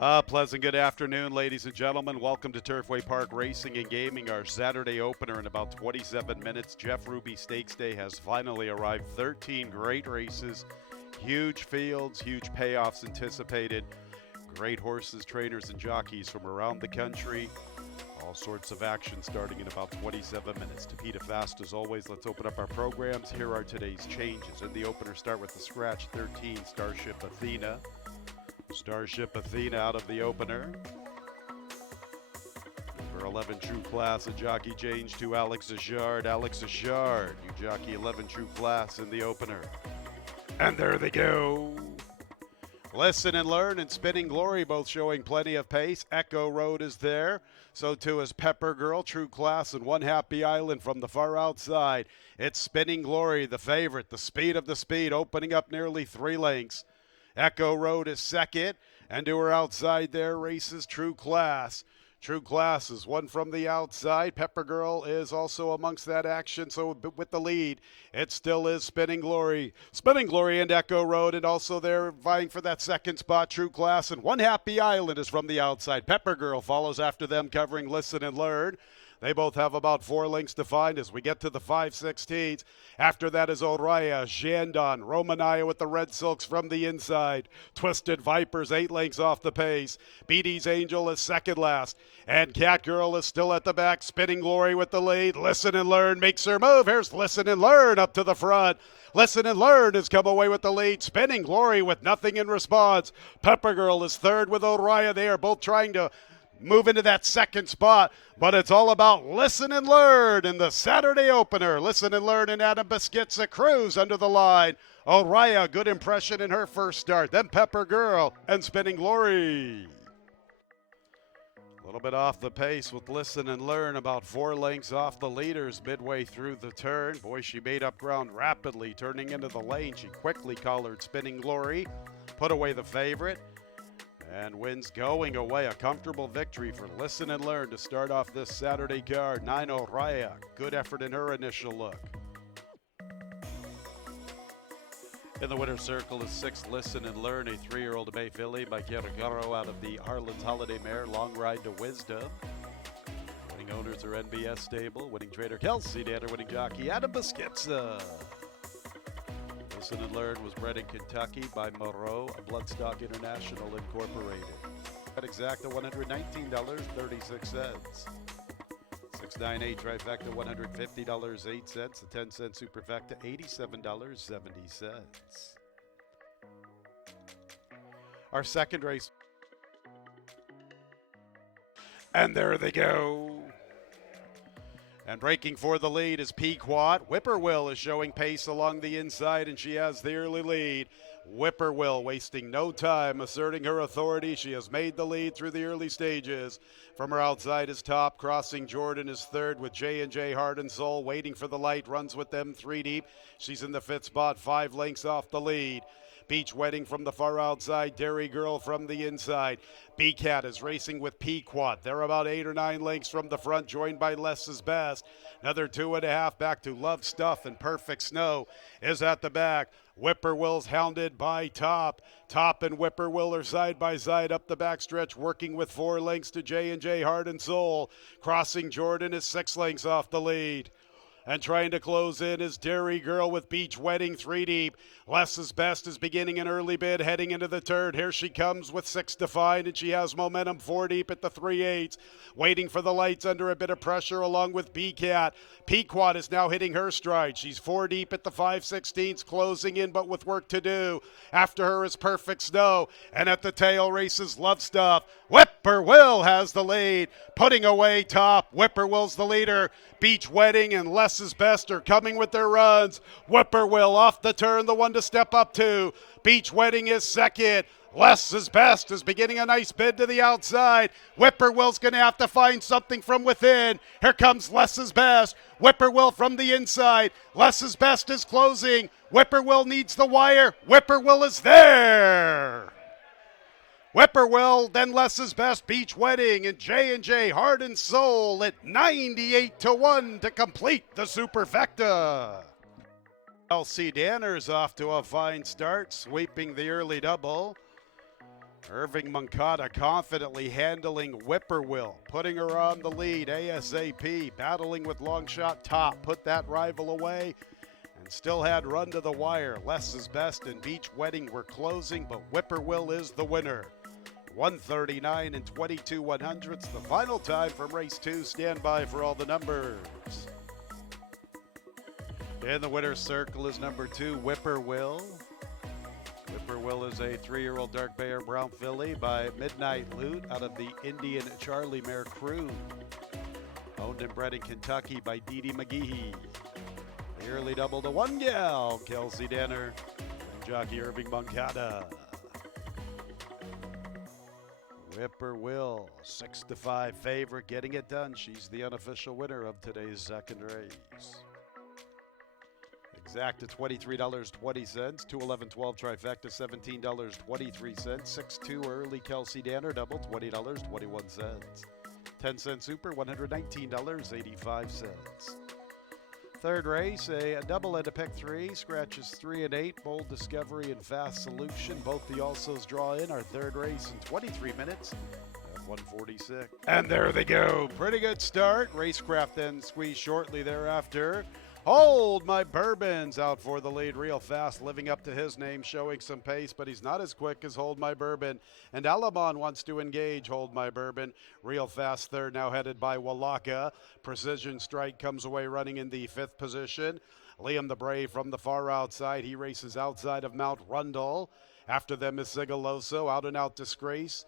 Pleasant good afternoon, ladies and gentlemen. Welcome to Turfway Park Racing and Gaming, our Saturday opener in about 27 minutes. Jeff Ruby Stakes Day has finally arrived. 13 great races, huge fields, huge payoffs anticipated. Great horses, trainers, and jockeys from around the country. All sorts of action starting in about 27 minutes. To beat it fast as always, let's open up our programs. Here are today's changes. In the opener, start with the scratch 13, Starship Athena. Starship Athena out of the opener. For 11 True Class, a jockey change to Alex Ajard. Alex Ajard, you jockey 11 True Class in the opener. And there they go. Listen and Learn and Spinning Glory both showing plenty of pace. Echo Road is there. So too is Pepper Girl, True Class, and One Happy Island from the far outside. It's Spinning Glory, the favorite, the speed of the speed, opening up nearly 3 lengths. Echo Road is second, and to her outside there races True Class. True Class is one from the outside. Pepper Girl is also amongst that action, so with the lead, it still is Spinning Glory. Spinning Glory and Echo Road, and also they're vying for that second spot, True Class, and One Happy Island is from the outside. Pepper Girl follows after them, covering Listen and Learn. They both have about 4 lengths to find as we get to the 5/16. After that is Oraya, Jandon, Romanaya with the Red Silks from the inside. Twisted Vipers, 8 lengths off the pace. BD's Angel is second last. And Catgirl is still at the back. Spinning Glory with the lead. Listen and Learn makes her move. Here's Listen and Learn up to the front. Listen and Learn has come away with the lead. Spinning Glory with nothing in response. Pepper Girl is third with Oraya. They are both trying to move into that second spot, but it's all about Listen and Learn in the Saturday opener. Listen and Learn and Adam Biscuits cruise under the line. Oraya, good impression in her first start. Then Pepper Girl and Spinning Glory. A little bit off the pace with Listen and Learn, about 4 lengths off the leaders midway through the turn. Boy, she made up ground rapidly, turning into the lane. She quickly collared Spinning Glory, put away the favorite, and wins going away. A comfortable victory for Listen and Learn to start off this Saturday card. 9 Oraya, good effort in her initial look. In the winner's circle is 6 Listen and Learn, a 3-year-old Bay filly by Kirigaro out of the Harlan's Holiday Mare, Long Ride to Wisdom. Winning owners are NBS Stable, winning trader Kelsey Danner, winning jockey Adam Biscuitza. Listen and Learn was bred in Kentucky by Moreau, Bloodstock International Incorporated. At exacta $119.36. 698 trifecta $150.08. The 10-cent superfecta $87.70. Our second race. And there they go. And breaking for the lead is Pequot. Whippoorwill is showing pace along the inside, and she has the early lead. Whippoorwill wasting no time, asserting her authority. She has made the lead through the early stages. From her outside is Top. Crossing Jordan is third with J&J Heart and Soul. Waiting for the light, runs with them 3 deep. She's in the 5th spot, 5 lengths off the lead. Beach Wedding from the far outside, Dairy Girl from the inside. B-Cat is racing with Pequot. They're about 8 or 9 lengths from the front, joined by Less is Best. Another 2.5 back to Love Stuff, and Perfect Snow is at the back. Whippoorwill's hounded by Top. Top and Whippoorwill are side by side up the backstretch, working with 4 lengths to J&J Heart and Soul. Crossing Jordan is 6 lengths off the lead. And trying to close in is Dairy Girl with Beach Wedding 3 deep. Less is Best is beginning an early bid, heading into the turn. Here she comes with 6 to find, and she has momentum 4 deep at the 3/8. Waiting for the lights under a bit of pressure along with B-Cat. Pequot is now hitting her stride. She's 4 deep at the 5/16, closing in, but with work to do. After her is Perfect Snow, and at the tail races Love Stuff. Whippoorwill has the lead, putting away Top. Whippoorwill's the leader. Beach Wedding and Less is Best are coming with their runs. Whippoorwill off the turn, the one to step up to. Beach Wedding is second. Less is Best is beginning a nice bid to the outside. Whippoorwill's going to have to find something from within. Here comes Less is Best. Whippoorwill from the inside. Less is Best is closing. Whippoorwill needs the wire. Whippoorwill is there. Whippoorwill, then Less is Best, Beach Wedding, and J&J Heart and Soul at 98-1 to complete the superfecta. Kelsey Danner's off to a fine start, sweeping the early double. Irving Moncada confidently handling Whippoorwill, putting her on the lead ASAP, battling with Longshot Top, put that rival away, and still had run to the wire. Less is Best and Beach Wedding were closing, but Whippoorwill is the winner. 139 and 22 100ths, the final time from race 2. Stand by for all the numbers. In the winner's circle is number 2, Whippoorwill. Whippoorwill is a 3-year-old dark bay or brown filly by Midnight Loot out of the Indian Charlie Mare Crew. Owned and bred in Kentucky by Dee Dee McGehee. The early double to 1 gal, Kelsey Danner, and jockey Irving Moncada. Whippoorwill, 6-5 favorite, getting it done. She's the unofficial winner of today's second race. Exacta $23.20, 2-11-12 trifecta $17.23, 6-2 early Kelsey Danner double $20.21, 10-cent super $119.85. Third race, a double and a pick 3, scratches 3 and 8, Bold Discovery and Fast Solution. Both the alsos draw in our third race in 23 minutes at 1:46. And there they go. Pretty good start. Racecraft then squeezed shortly thereafter. Hold My Bourbon's out for the lead real fast, living up to his name, showing some pace, but he's not as quick as Hold My Bourbon. And Alamon wants to engage Hold My Bourbon. Real fast third, now headed by Walaka. Precision Strike comes away running in the 5th position. Liam the Brave from the far outside. He races outside of Mount Rundle. After them is Sigaloso, Out and Out Disgrace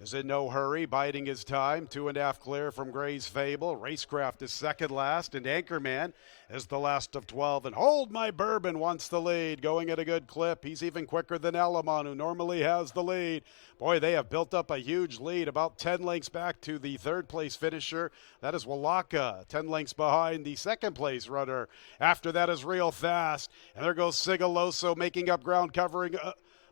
is in no hurry, biding his time. 2.5 clear from Gray's Fable. Racecraft is second last, and Anchorman is the last of 12. And Hold My Bourbon wants the lead, going at a good clip. He's even quicker than Alamon, who normally has the lead. Boy, they have built up a huge lead, about 10 lengths back to the third place finisher. That is Walaka, 10 lengths behind the second place runner. After that is Real Fast, and there goes Sigaloso making up ground, covering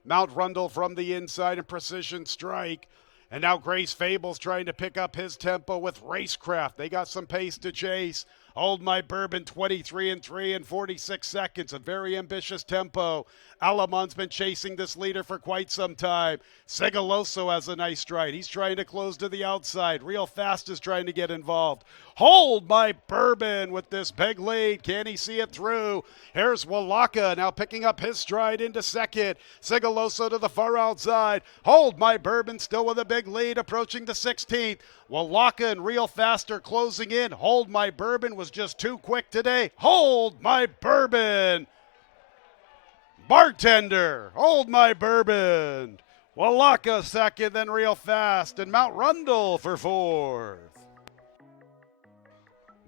Mount Rundle from the inside, and Precision Strike. And now Grace Fable's trying to pick up his tempo with Racecraft. They got some pace to chase. Hold My Bourbon, 23 and 3 in 46 seconds. A very ambitious tempo. Alamon's been chasing this leader for quite some time. Sigaloso has a nice stride. He's trying to close to the outside. Real Fast is trying to get involved. Hold My Bourbon with this big lead. Can he see it through? Here's Walaka now picking up his stride into second. Sigaloso to the far outside. Hold My Bourbon still with a big lead, approaching the 16th. Walaka and Real Fast are closing in. Hold My Bourbon was just too quick today. Hold My Bourbon. Bartender, Hold My Bourbon. Walaka second, then Real Fast, and Mount Rundle for 4th.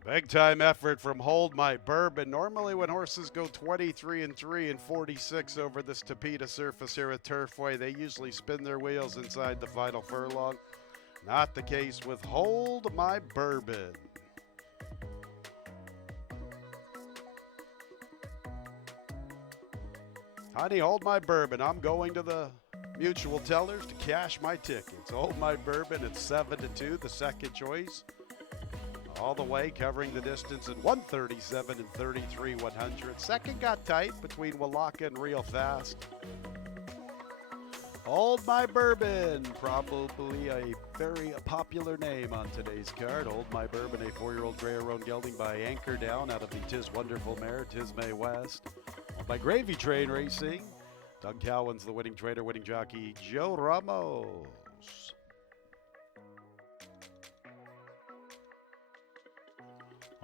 Big time effort from Hold My Bourbon. Normally when horses go 23 and 3 and 46 over this Tapeta surface here at Turfway, they usually spin their wheels inside the final furlong. Not the case with Hold My Bourbon. Honey, Hold My Bourbon. I'm going to the Mutual Tellers to cash my tickets. Hold My Bourbon at 7-2, the second choice. All the way, covering the distance in 137 and 33 100. Second got tight between Walaka and Real Fast. Hold My Bourbon, probably a very popular name on today's card. Hold My Bourbon, a 4-year-old Grey Roan gelding by Anchor Down out of the Tis Wonderful mare, Tis May West. By Gravy Train Racing. Doug Cowan's the winning trader, winning jockey Joe Ramos.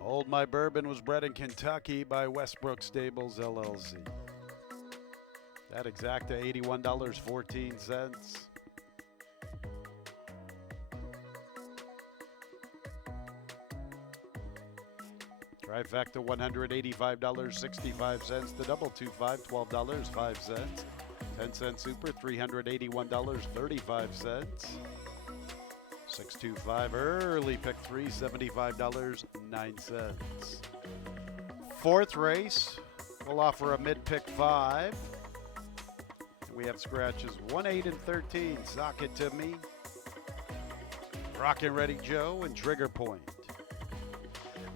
Hold My Bourbon was bred in Kentucky by Westbrook Stables, LLC. That exacta $81.14. Trifecta $185.65. The double 2-5, $12.05. 10-cent super, $381.35. 625 early pick 3, $75.09. Fourth race, we'll offer a mid-pick 5. We have scratches 1, 8, and 13. Sock It To Me, Rockin' Ready Joe, and Trigger Point.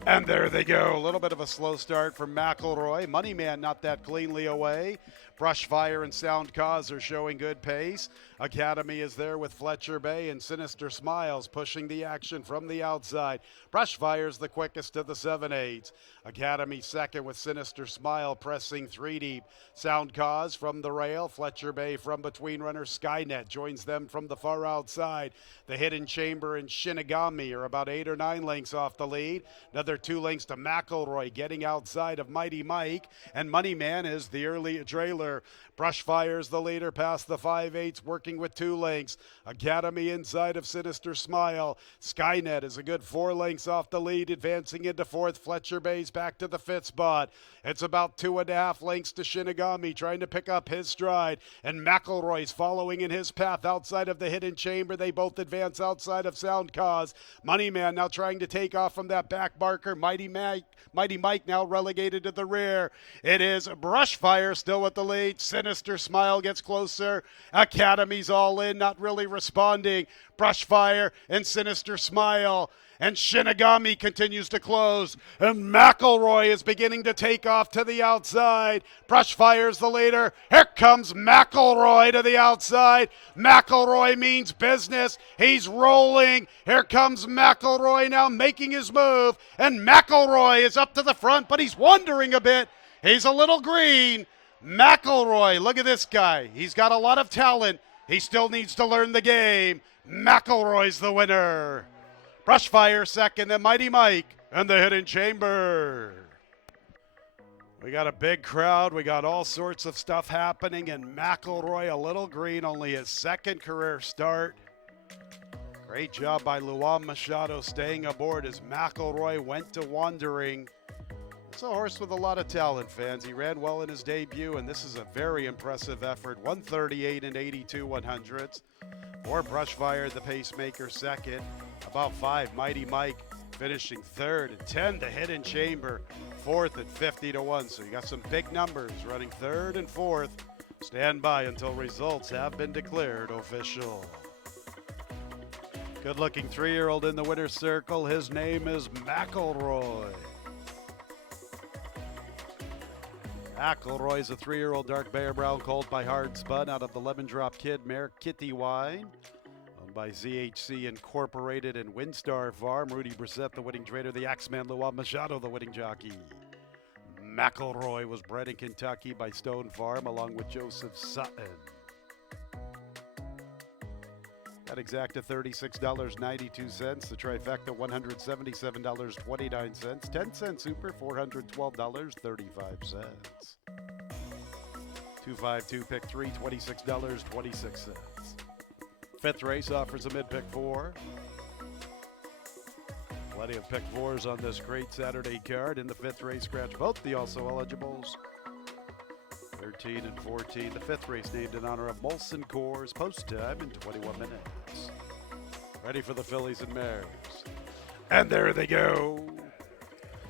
And there they go. A little bit of a slow start from McElroy. Moneyman not that cleanly away. Brushfire and Sound Cause are showing good pace. Academy is there with Fletcher Bay and Sinister Smiles pushing the action from the outside. Brushfire's the quickest of the 7/8s. Academy second with Sinister Smile pressing 3 deep. Sound Cause from the rail. Fletcher Bay from between runners. Skynet joins them from the far outside. The Hidden Chamber and Shinigami are about 8 or 9 lengths off the lead. Another 2 lengths to McElroy getting outside of Mighty Mike. And Moneyman is the early trailer. Brushfire's the leader past the 5/8s, working with 2 lengths. Academy inside of Sinister Smile. Skynet is a good 4 lengths off the lead, advancing into 4th. Fletcher Bay's back to the 5th spot. It's about 2.5 lengths to Shinigami, trying to pick up his stride. And McElroy's following in his path outside of the Hidden Chamber. They both advance outside of Sound Cause. Moneyman now trying to take off from that back marker. Mighty Mike now relegated to the rear. It is Brushfire still with the lead. Sinister Smile gets closer. Academy's all in, not really responding. Brushfire and Sinister Smile. And Shinigami continues to close. And McElroy is beginning to take off to the outside. Brushfire's the leader. Here comes McElroy to the outside. McElroy means business. He's rolling. Here comes McElroy now making his move. And McElroy is up to the front, but he's wandering a bit. He's a little green. McElroy, look at this guy. He's got a lot of talent. He still needs to learn the game. McElroy's the winner. Brushfire second, then Mighty Mike and the Hidden Chamber. We got a big crowd. We got all sorts of stuff happening, and McElroy a little green, only his 2nd career start. Great job by Luan Machado staying aboard as McElroy went to wandering. It's a horse with a lot of talent, fans. He ran well in his debut, and this is a very impressive effort. 138 and 82 100ths. For Brushfire, the pacemaker, second. About 5, Mighty Mike finishing 3rd, and 10, the Hidden Chamber, 4th at 50 to 1. So you got some big numbers running 3rd and 4th. Stand by until results have been declared official. Good looking 3-year-old in the winner's circle. His name is McElroy. McElroy's a 3-year-old dark bear brown colt by Hard Spun out of the Lemon Drop Kid mare Kitty Wine. By ZHC Incorporated and Windstar Farm. Rudy Brissett, the winning trader. The Axeman Luan Machado, the winning jockey. McElroy was bred in Kentucky by Stone Farm along with Joseph Sutton. That exacta $36.92. The trifecta $177.29. 10 cent super $412.35. 252 pick 3 $26.26. 5th race offers a mid-pick 4. Plenty of pick 4s on this great Saturday card. In the 5th race, scratch both the also eligibles. 13 and 14. The 5th race named in honor of Molson Coors. Post time in 21 minutes. Ready for the fillies and mares. And there they go.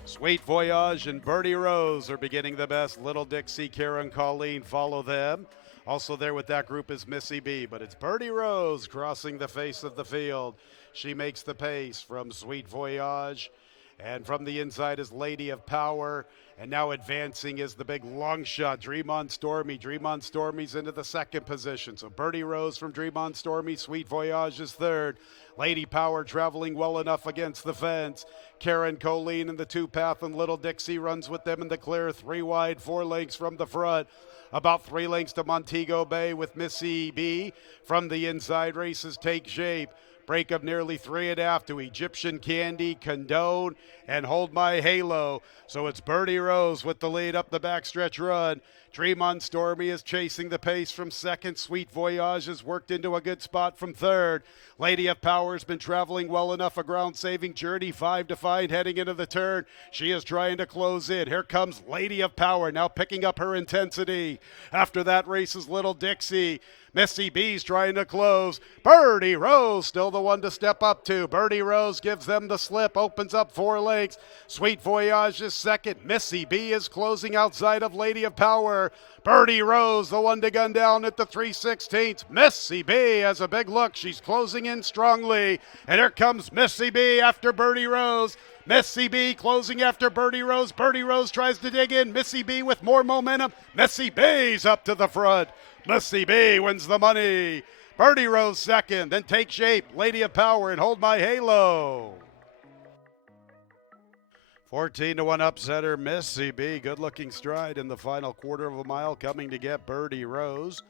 Sweet Voyage and Birdie Rose are beginning the best. Little Dixie, Karen, Colleen follow them. Also there with that group is Missy B, but it's Birdie Rose crossing the face of the field. She makes the pace from Sweet Voyage. And from the inside is Lady of Power. And now advancing is the big long shot, Dream on Stormy. Dream on Stormy's into the 2nd position. So Birdie Rose from Dream on Stormy. Sweet Voyage is 3rd. Lady Power traveling well enough against the fence. Karen Colleen in the 2-path, and Little Dixie runs with them in the clear. 3 wide, 4 lengths from the front. About 3 lengths to Montego Bay with Missy B. From the inside, races take shape. Break of nearly 3.5 to Egyptian Candy, Condone, and Hold My Halo. So it's Birdie Rose with the lead up the backstretch run. Dream on Stormy is chasing the pace from 2nd. Sweet Voyage has worked into a good spot from 3rd. Lady of Power has been traveling well enough, a ground-saving journey, 5 to find heading into the turn. She is trying to close in. Here comes Lady of Power, now picking up her intensity. After that races Little Dixie. Missy B's trying to close. Birdie Rose still the one to step up to. Birdie Rose gives them the slip, opens up 4 lengths. Sweet Voyage is 2nd. Missy B is closing outside of Lady of Power. Birdie Rose, the one to gun down at the 3/16. Missy B has a big look. She's closing in strongly. And here comes Missy B after Birdie Rose. Missy B closing after Birdie Rose. Birdie Rose tries to dig in. Missy B with more momentum. Missy B's up to the front. Missy B wins the money. Birdie Rose second, then Take Shape, Lady of Power, and Hold My Halo. 14-1 upsetter, Missy B. Good-looking stride in the final quarter of a mile, coming to get Birdie Rose.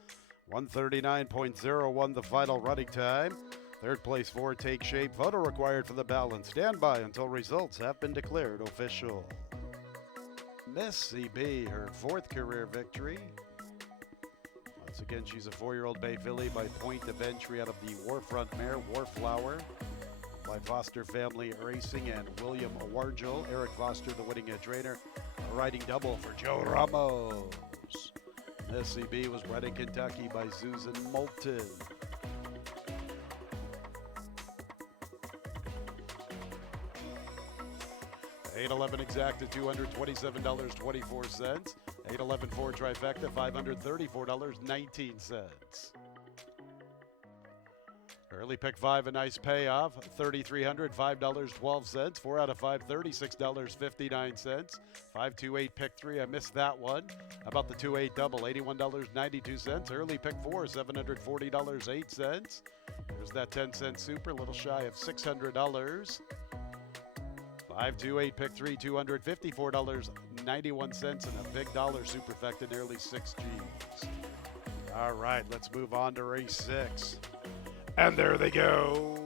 139.01 the final running time. Third place for Take Shape. Photo required for the balance. Stand by until results have been declared official. Missy B, her fourth career victory. Once again, she's a 4-year-old Bay filly by point of entry out of the Warfront mare, Warflower, by Foster Family Racing and William Wargel. Eric Foster, the winning trainer, a riding double for Joe Ramos. Missy B was bred in Kentucky by Susan Moulton. $811 exacta, $227.24. $811 trifecta, $534.19. Early pick 5, a nice payoff, $3,300, $5.12. 4 out of 5, $36.59. 528 pick 3, I missed that one. How about the 2-8 double, $81.92. Early pick 4, $740.08. There's that 10-cent super, a little shy of $600. 528 pick 3, $254.91, and a big dollar superfecta, nearly 6 G's. All right, let's move on to race 6. And there they go.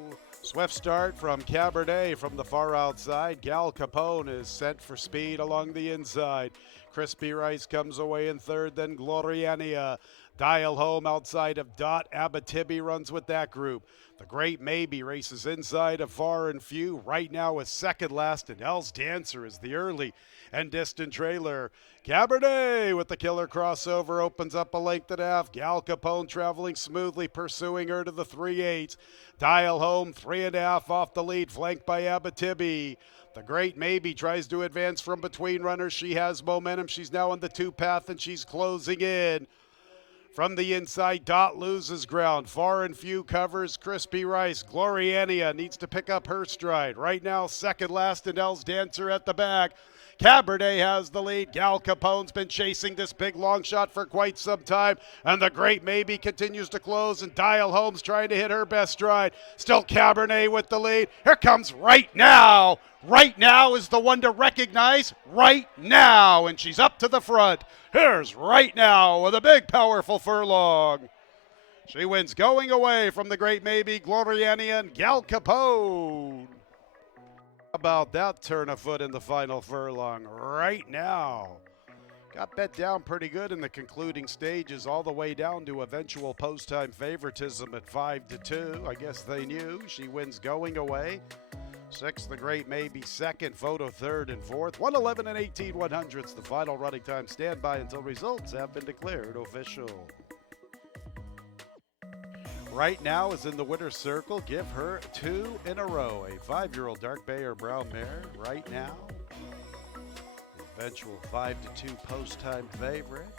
Swift start from Cabernet from the far outside. Gal Capone is sent for speed along the inside. Crispy Rice comes away in third, then Gloriania. Dial Home outside of Dot. Abitibi runs with that group. The Great Maybe races inside of Far and Few. Right now is second last, and Elle's Dancer is the early and distant trailer. Cabernet with the killer crossover opens up a length and a half. Gal Capone traveling smoothly, pursuing her to the 3/8. Dial Home 3.5 off the lead, flanked by Abitibi. The Great Maybe tries to advance from between runners. She has momentum. She's now on the 2 path, and she's closing in. From the inside, Dot loses ground. Far and Few covers Crispy Rice. Gloriania needs to pick up her stride. Right now, second last, and Elle's Dancer at the back. Cabernet has the lead. Gal Capone's been chasing this big long shot for quite some time, and the Great Maybe continues to close, and Dial Home's trying to hit her best stride. Still Cabernet with the lead. Here comes Right Now. Right Now is the one to recognize. Right Now, and she's up to the front. Here's Right Now with a big, powerful furlong. She wins going away from the Great Maybe, Gloriania, and Gal Capone. About that turn of foot in the final furlong. Right Now got bet down pretty good in the concluding stages, all the way down to eventual post-time favoritism at 5-2. I guess they knew. She wins going away. 6th, the Great Maybe second, Photo third and fourth. 111 and 18/100ths the final running time. Stand by until results have been declared official. Right Now is in the winner's circle. Give her 2 in a row. A 5-year-old dark bay or brown mare. Right Now, the eventual 5-2 post-time favorite.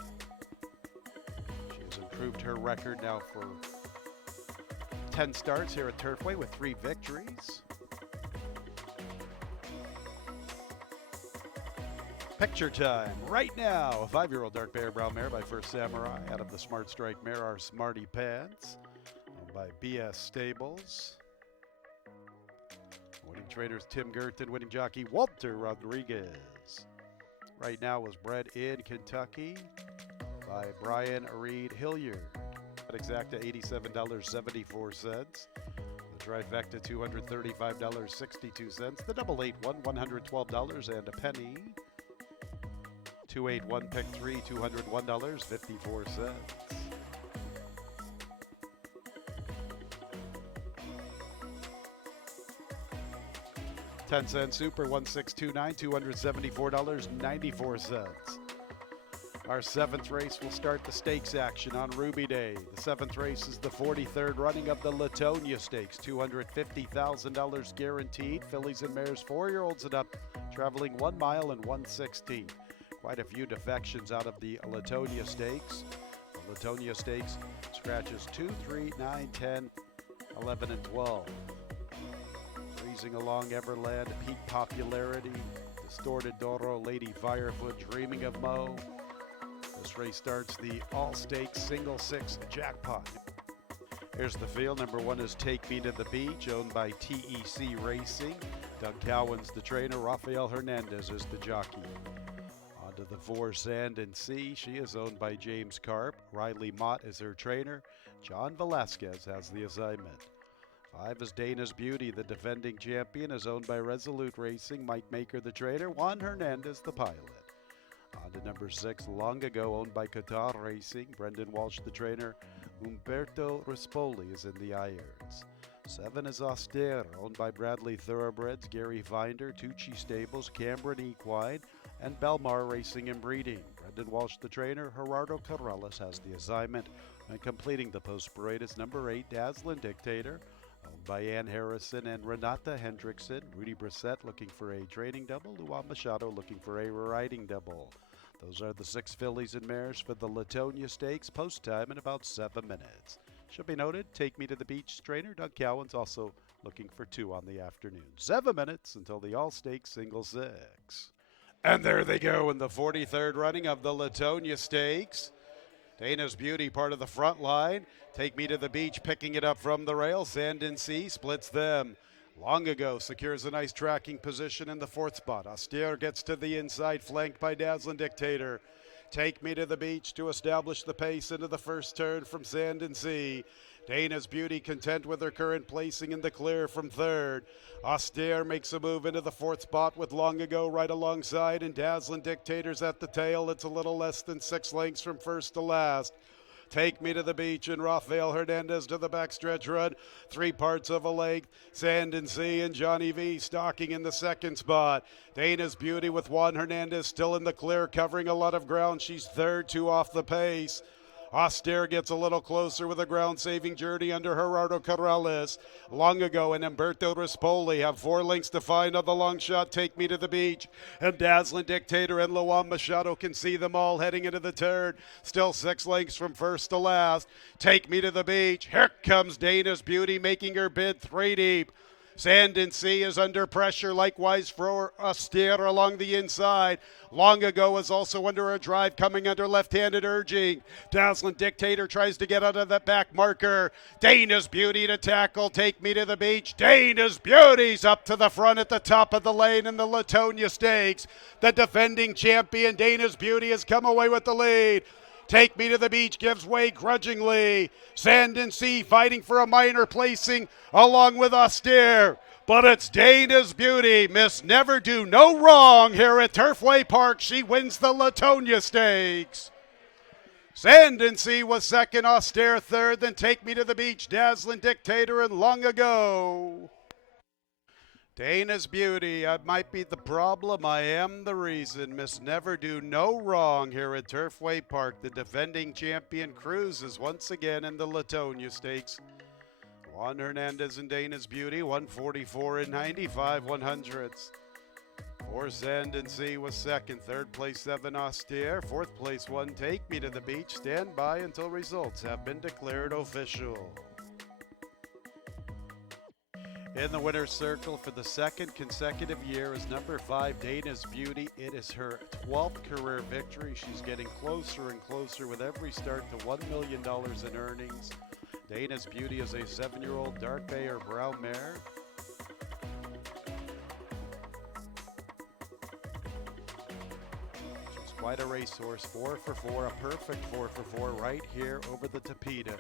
She has improved her record now for 10 starts here at Turfway with 3 victories. Picture time. Right Now, a 5-year-old dark bay or brown mare by First Samurai out of the Smart Strike mare, our Smarty Pants, by BS Stables. Winning trainers Tim Gerton, winning jockey Walter Rodriguez. Right Now was bred in Kentucky by Brian Reed Hilliard. At exacta $87.74. The trifecta $235.62. The double 8-1, $112 and a penny. 281 pick 3, $201.54. 10-cent super, 1629, $274.94. Our 7th race will start the stakes action on Ruby Day. The 7th race is the 43rd running of the Latonia Stakes, $250,000 guaranteed. Fillies and mares 4-year-olds and up, traveling 1 mile and 1/16. Quite a few defections out of the Latonia Stakes. The Latonia Stakes scratches 2, 3, 9, 10, 11, and 12. breezing along Everland, peak popularity. Distorted Doro, Lady Firefoot, Dreaming of Mo. This race starts the all-stakes single six jackpot. Here's the field. Number 1 is Take Me to the Beach, owned by TEC Racing. Doug Cowan's the trainer. Rafael Hernandez is the jockey. On to the 4, Sand and Sea. She is owned by James Karp. Riley Mott is her trainer. John Velasquez has the assignment. 5 is Dana's Beauty, the defending champion, is owned by Resolute Racing. Mike Maker, the trainer. Juan Hernandez, the pilot. On to number 6, Long Ago, owned by Qatar Racing. Brendan Walsh, the trainer. Umberto Rispoli is in the irons. 7 is Austere, owned by Bradley Thoroughbreds, Gary Vinder, Tucci Stables, Cameron Equine, and Belmar Racing and Breeding. Brendan Walsh, the trainer. Gerardo Corrales has the assignment. And completing the post parade is number 8, Dazzling Dictator, owned by Ann Harrison and Renata Hendrickson. Rudy Brissett looking for a training double. Luan Machado looking for a riding double. Those are the 6 fillies and mares for the Latonia Stakes. Post time in about 7 minutes. Should be noted, Take Me to the Beach trainer Doug Cowan's also looking for 2 on the afternoon. 7 minutes until the all-stakes single six. And there they go in the 43rd running of the Latonia Stakes. Dana's Beauty, part of the front line. Take Me to the Beach, picking it up from the rail. Sand and Sea splits them. Long Ago secures a nice tracking position in the 4th spot. Austere gets to the inside, flanked by Dazzling Dictator. Take Me to the Beach to establish the pace into the first turn from Sand and Sea. Dana's Beauty content with her current placing in the clear from 3rd. Austere makes a move into the 4th spot with Long Ago right alongside, and Dazzling Dictator's at the tail. It's a little less than 6 lengths from first to last. Take Me to the Beach and Rafael Hernandez to the backstretch run. 3 parts of a length. Sand and Sea and Johnny V stalking in the 2nd spot. Dana's Beauty with Juan Hernandez still in the clear, covering a lot of ground. She's 3rd, 2 off the pace. Austere gets a little closer with a ground-saving journey under Gerardo Corrales. Long Ago and Umberto Rispoli have 4 lengths to find on the long shot. Take Me to the Beach. And Dazzling Dictator and Luan Machado can see them all heading into the turn. Still 6 lengths from first to last. Take Me to the Beach. Here comes Dana's Beauty making her bid 3 deep. Sand and Sea is under pressure, likewise for Austere along the inside. Long Ago is also under a drive, coming under left-handed urging. Dazzling Dictator tries to get out of that back marker. Dana's Beauty to tackle. Take Me to the Beach. Dana's Beauty's up to the front at the top of the lane in the Latonia Stakes. The defending champion, Dana's Beauty, has come away with the lead. Take Me to the Beach gives way grudgingly. Sand and Sea fighting for a minor placing along with Austere. But it's Dana's Beauty. Miss Never Do No Wrong here at Turfway Park. She wins the Latonia Stakes. Sand and Sea was 2nd, Austere 3rd, then Take Me to the Beach, Dazzling Dictator, and Long Ago. Dana's Beauty, I might be the problem, I am the reason. Miss Never Do No Wrong here at Turfway Park. The defending champion cruises once again in the Latonia Stakes. Juan Hernandez and Dana's Beauty, 144 and 95 100ths. 4 Sand and Sea was 2nd, 3rd place 7 Austere, 4th place 1 Take Me to the Beach. Stand by until results have been declared official. In the winner's circle for the 2nd consecutive year is number 5, Dana's Beauty. It is her 12th career victory. She's getting closer and closer with every start to $1 million in earnings. Dana's Beauty is a 7-year-old dark bay or brown mare. She's quite a racehorse. 4 for 4, a perfect 4 for 4 right here over the Tapeta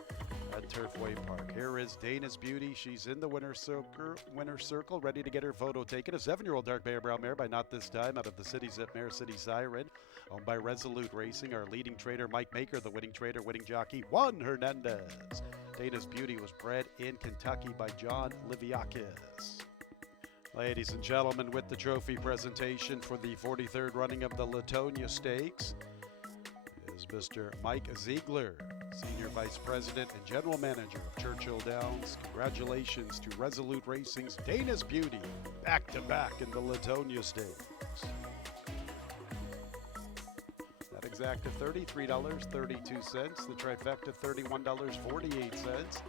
at Turfway Park. Here is Dana's Beauty. She's in the winner's circle, ready to get her photo taken. A 7-year-old dark bay or brown mare by Not This Time out of the City Zip Mare City Siren, owned by Resolute Racing. Our leading trader, Mike Maker, the winning trader, winning jockey, Juan Hernandez. Dana's Beauty was bred in Kentucky by John Liviakis. Ladies and gentlemen, with the trophy presentation for the 43rd running of the Latonia Stakes is Mr. Mike Ziegler, Senior Vice President and General Manager of Churchill Downs. Congratulations to Resolute Racing's Dana's Beauty, back-to-back in the Latonia Stakes. That exacta $33.32. The trifecta $31.48.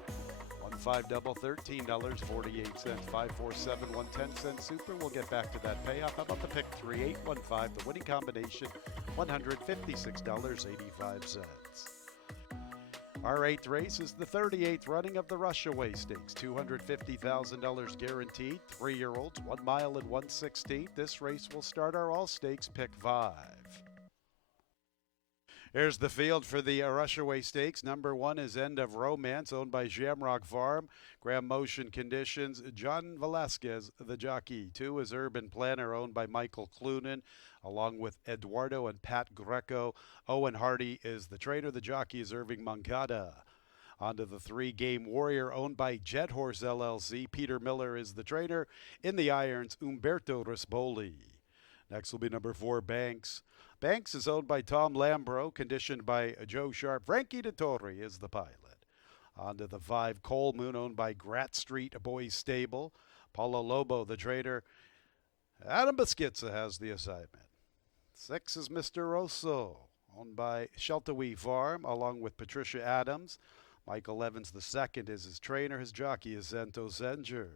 5 double, $13.48. 547, 110-cent super. We'll get back to that payoff. How about the pick 3815, the winning combination, $156.85. Our eighth race is the 38th running of the Rushway Stakes. $250,000 guaranteed. 3-year-olds, 1 mile and 1/16. This race will start our all stakes pick 5. Here's the field for the Rushway Stakes. Number 1 is End of Romance, owned by Shamrock Farm. Graham Motion Conditions, John Velasquez, the jockey. 2 is Urban Planner, owned by Michael Clunan, along with Eduardo and Pat Greco. Owen Hardy is the trainer. The jockey is Irving Moncada. On to the 3, Game Warrior, owned by Jet Horse LLC. Peter Miller is the trainer. In the irons, Umberto Rispoli. Next will be number 4, Banks. Banks is owned by Tom Lambro, conditioned by Joe Sharp. Frankie Dettori is the pilot. On to the 5, Coal Moon, owned by Grat Street Boys Stable. Paulo Lobo, the trainer. Adam Busquitsa has the assignment. 6 is Mr. Rosso, owned by Sheltawee Farm, along with Patricia Adams. Michael Evans II is his trainer. His jockey is Zento Zenger.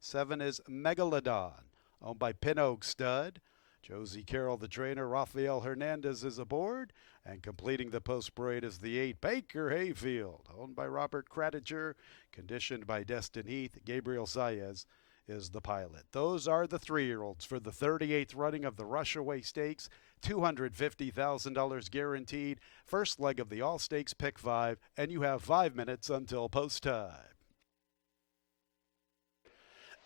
7 is Megalodon, owned by Pin Oak Stud. Josie Carroll, the trainer. Rafael Hernandez is aboard. And completing the post parade is the 8, Baker Hayfield, owned by Robert Kratiger, conditioned by Destin Heath. Gabriel Saez is the pilot. Those are the 3-year-olds for the 38th running of the Rushway Stakes. $250,000 guaranteed. First leg of the All Stakes pick 5, and you have 5 minutes until post time.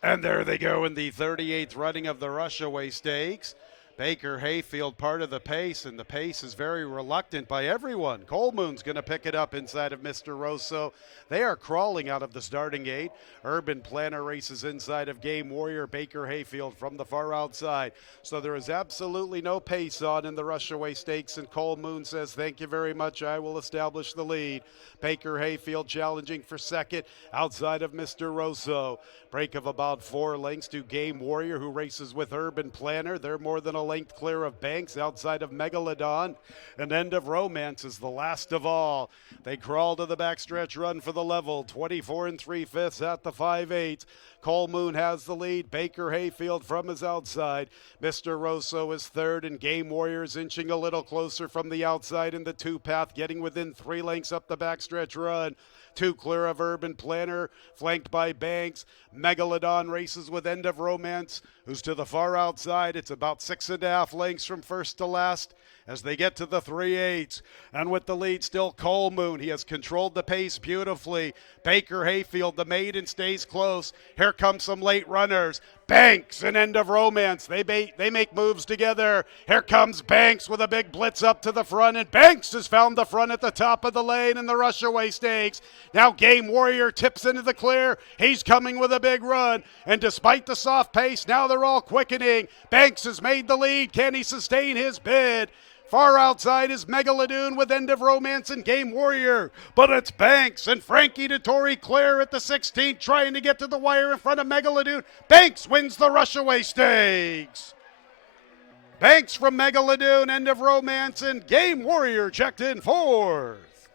And there they go in the 38th running of the Rushway Stakes. Baker Hayfield part of the pace, and the pace is very reluctant by everyone. Coal Moon's going to pick it up inside of Mr. Rosso. They are crawling out of the starting gate. Urban Planner races inside of Game Warrior. Baker Hayfield from the far outside. So there is absolutely no pace on in the Rushway Stakes, and Coal Moon says, thank you very much, I will establish the lead. Baker Hayfield challenging for second outside of Mr. Rosso. Break of about 4 lengths to Game Warrior, who races with Urban Planner. They're more than a length clear of Banks outside of Megalodon. And End of Romance is the last of all. They crawl to the backstretch run for the level. 24 3/5 at the 5/8. Coal Moon has the lead. Baker Hayfield from his outside. Mr. Rosso is third, and Game Warriors inching a little closer from the outside in the 2-path, getting within 3 lengths up the backstretch run. 2 clear of Urban Planner, flanked by Banks. Megalodon races with End of Romance, who's to the far outside. It's about 6.5 lengths from first to last as they get to the 3/8. And with the lead still Coal Moon. He has controlled the pace beautifully. Baker Hayfield, the maiden, stays close. Here come some late runners. Banks and End of Romance. They make moves together. Here comes Banks with a big blitz up to the front, and Banks has found the front at the top of the lane in the Rushway Stakes. Now Game Warrior tips into the clear. He's coming with a big run, and despite the soft pace, now they're all quickening. Banks has made the lead. Can he sustain his bid? Far outside is Megalodon with End of Romance and Game Warrior. But it's Banks and Frankie Dettori clear at the 16th, trying to get to the wire in front of Megalodon. Banks wins the Rushway Stakes. Banks from Megalodon, End of Romance, and Game Warrior checked in 4th.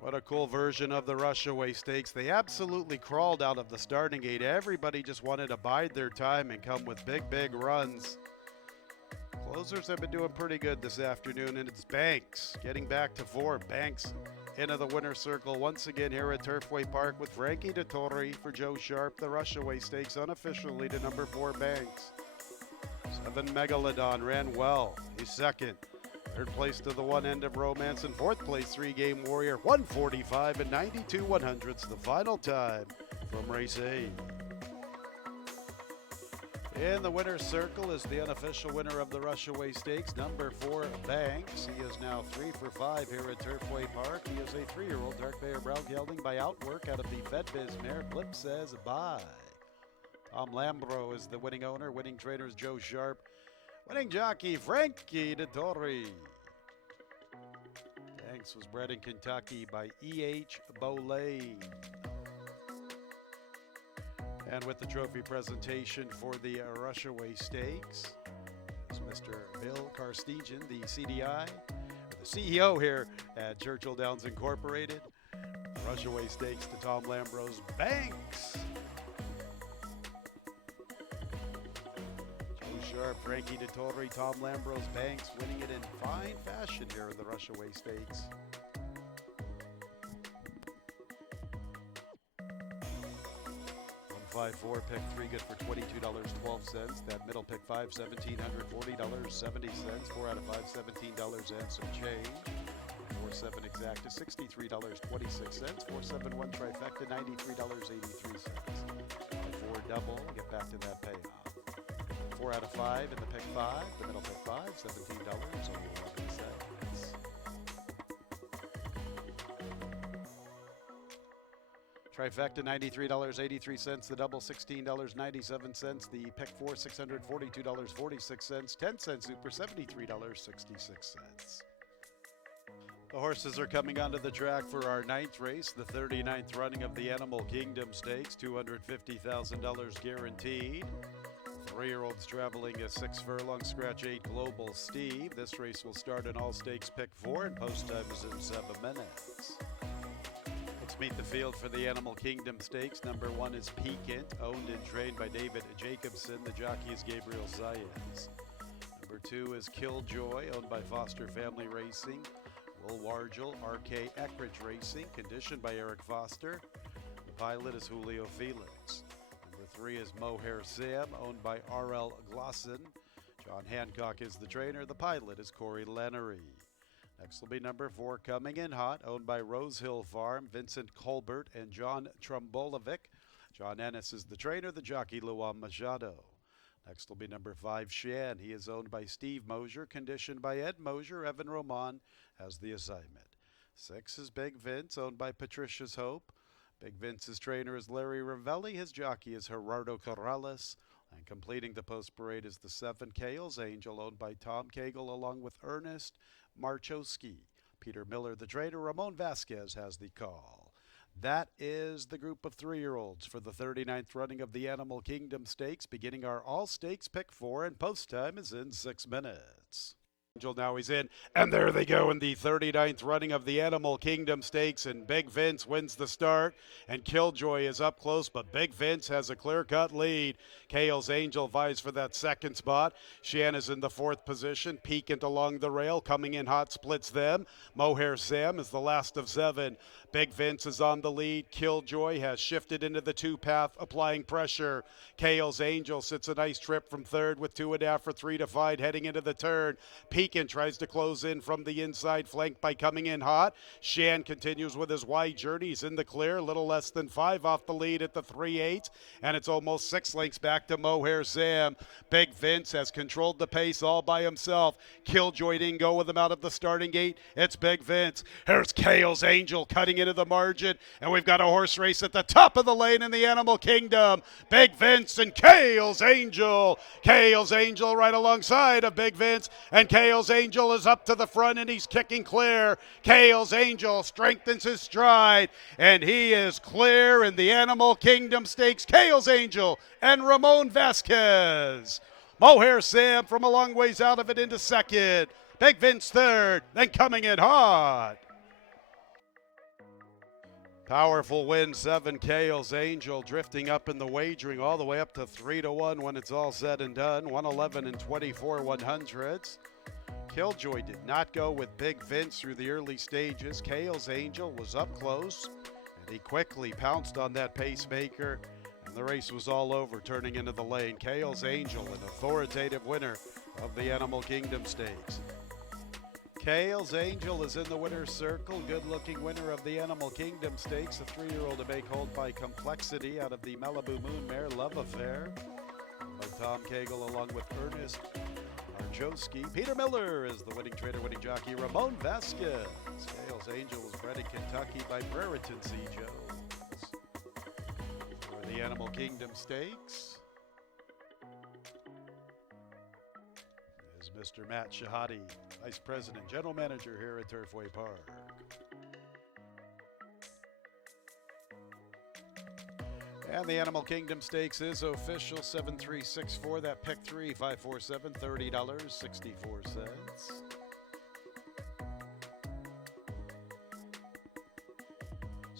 What a cool version of the Rushway Stakes. They absolutely crawled out of the starting gate. Everybody just wanted to bide their time and come with big runs. Closers have been doing pretty good this afternoon, and it's Banks getting back to 4. Banks into the winner's circle once again here at Turfway Park with Frankie Dettori for Joe Sharp. The Rushway Stakes unofficially to number 4, Banks. 7, Megalodon ran well. He's second. Third place to the 1, End of Romance, and 4th place 3, Game Warrior. 1:45 and 92 100ths, the final time from race 8. In the winner's circle is the unofficial winner of the Rushway Stakes, number 4, Banks. He is now 3 for 5 here at Turfway Park. He is a 3-year-old dark bay or brown gelding by Outwork out of the FedBiz mare. Blip says bye. Tom Lambro is the winning owner. Winning trainers Joe Sharp. Winning jockey Frankie Dettori. Banks was bred in Kentucky by E.H. Boulain. And with the trophy presentation for the Rushway Stakes is Mr. Bill Carstegen, the CDI, the CEO here at Churchill Downs Incorporated. Rushway Stakes to Tom Lambrose Banks. Joe Sharp, Frankie Dettori, Tom Lambrose Banks winning it in fine fashion here in the Rushway Stakes. 5-4, pick 3, good for $22.12. That middle pick 5, $1,740.70. 4 out of 5, $17 and some change. 4-7 exact is $63.26. 4-7-1 trifecta, $93.83. 4 double, get back to that payoff. 4 out of 5 in the pick 5, the middle pick 5, $17.11. Trifecta, $93.83. The double, $16.97. The pick 4, $642.46. 10 cents super, $73.66. The horses are coming onto the track for our 9th race, the 39th running of the Animal Kingdom Stakes, $250,000 guaranteed. 3-year-olds traveling a 6 furlong, scratch 8 Global Steve. This race will start in all stakes pick 4 and post time is in 7 minutes. Let's meet the field for the Animal Kingdom Stakes. Number 1 is Piquant, owned and trained by David Jacobson. The jockey is Gabriel Zayas. Number 2 is Killjoy, owned by Foster Family Racing. Will Wargel, RK Eckridge Racing, conditioned by Eric Foster. The pilot is Julio Felix. Number 3 is Mohair Sam, owned by RL Glosson. John Hancock is the trainer. The pilot is Corey Lennery. Next will be number 4, Coming In Hot, owned by Rose Hill Farm, Vincent Colbert and John Trumbolovic. John Ennis is the trainer, the jockey Luan Machado. Next will be number 5, Shan. He is owned by Steve Mosier, conditioned by Ed Mosier. Evan Roman has the assignment. 6 is Big Vince, owned by Patricia's Hope. Big Vince's trainer is Larry Ravelli. His jockey is Gerardo Corrales. And completing the post parade is the 7, Kale's Angel, owned by Tom Cagle, along with Ernest Marchowski. Peter Miller, the trainer. Ramon Vasquez has the call. That is the group of 3-year-olds for the 39th running of the Animal Kingdom Stakes, beginning our all stakes pick 4, and post time is in 6 minutes. Angel now he's in, and there they go in the 39th running of the Animal Kingdom Stakes, and Big Vince wins the start, and Killjoy is up close, but Big Vince has a clear-cut lead. Kale's Angel vies for that 2nd spot. Shan is in the 4th position. Piquant along the rail, Coming In Hot splits them. Mohair Sam is the last of 7. Big Vince is on the lead. Killjoy has shifted into the 2 path, applying pressure. Kale's Angel sits a nice trip from 3rd with 2.5 for 3 to fight heading into the turn. Piquant tries to close in from the inside, flanked by Coming In Hot. Shan continues with his wide journey. He's in the clear, a little less than 5 off the lead at the 3/8, and it's almost 6 lengths back to Mohair Sam. Big Vince has controlled the pace all by himself. Killjoy didn't go with him out of the starting gate. It's Big Vince. Here's Kale's Angel cutting into the margin, and we've got a horse race at the top of the lane in the Animal Kingdom. Big Vince and Kale's Angel. Kale's Angel right alongside of Big Vince, and Kale's Angel is up to the front, and he's kicking clear. Kale's Angel strengthens his stride, and he is clear in the Animal Kingdom Stakes. Kale's Angel and Ramon Vasquez. Mohair Sam from a long ways out of it into 2nd. Big Vince 3rd, then Coming In Hot. Powerful win, 7, Kale's Angel, drifting up in the wagering all the way up to 3-1 when it's all said and done. 111 and 24 100ths. Killjoy did not go with Big Vince through the early stages. Kale's Angel was up close, and he quickly pounced on that pacemaker, and the race was all over, turning into the lane. Kale's Angel, an authoritative winner of the Animal Kingdom Stakes. Kale's Angel is in the winner's circle. Good-looking winner of the Animal Kingdom Stakes. A 3-year-old to make hold by Complexity out of the Malibu Moon Mare Love Affair. By Tom Cagle along with Ernest Marchowski. Peter Miller is the winning trainer, winning jockey. Ramon Vasquez. Kale's Angel was bred in Kentucky by Brereton C. Jones. For the Animal Kingdom Stakes is Mr. Matt Shahadi, Vice President, General Manager here at Turfway Park. And the Animal Kingdom Stakes is official. 7364. That pick 3, 547, $30.64.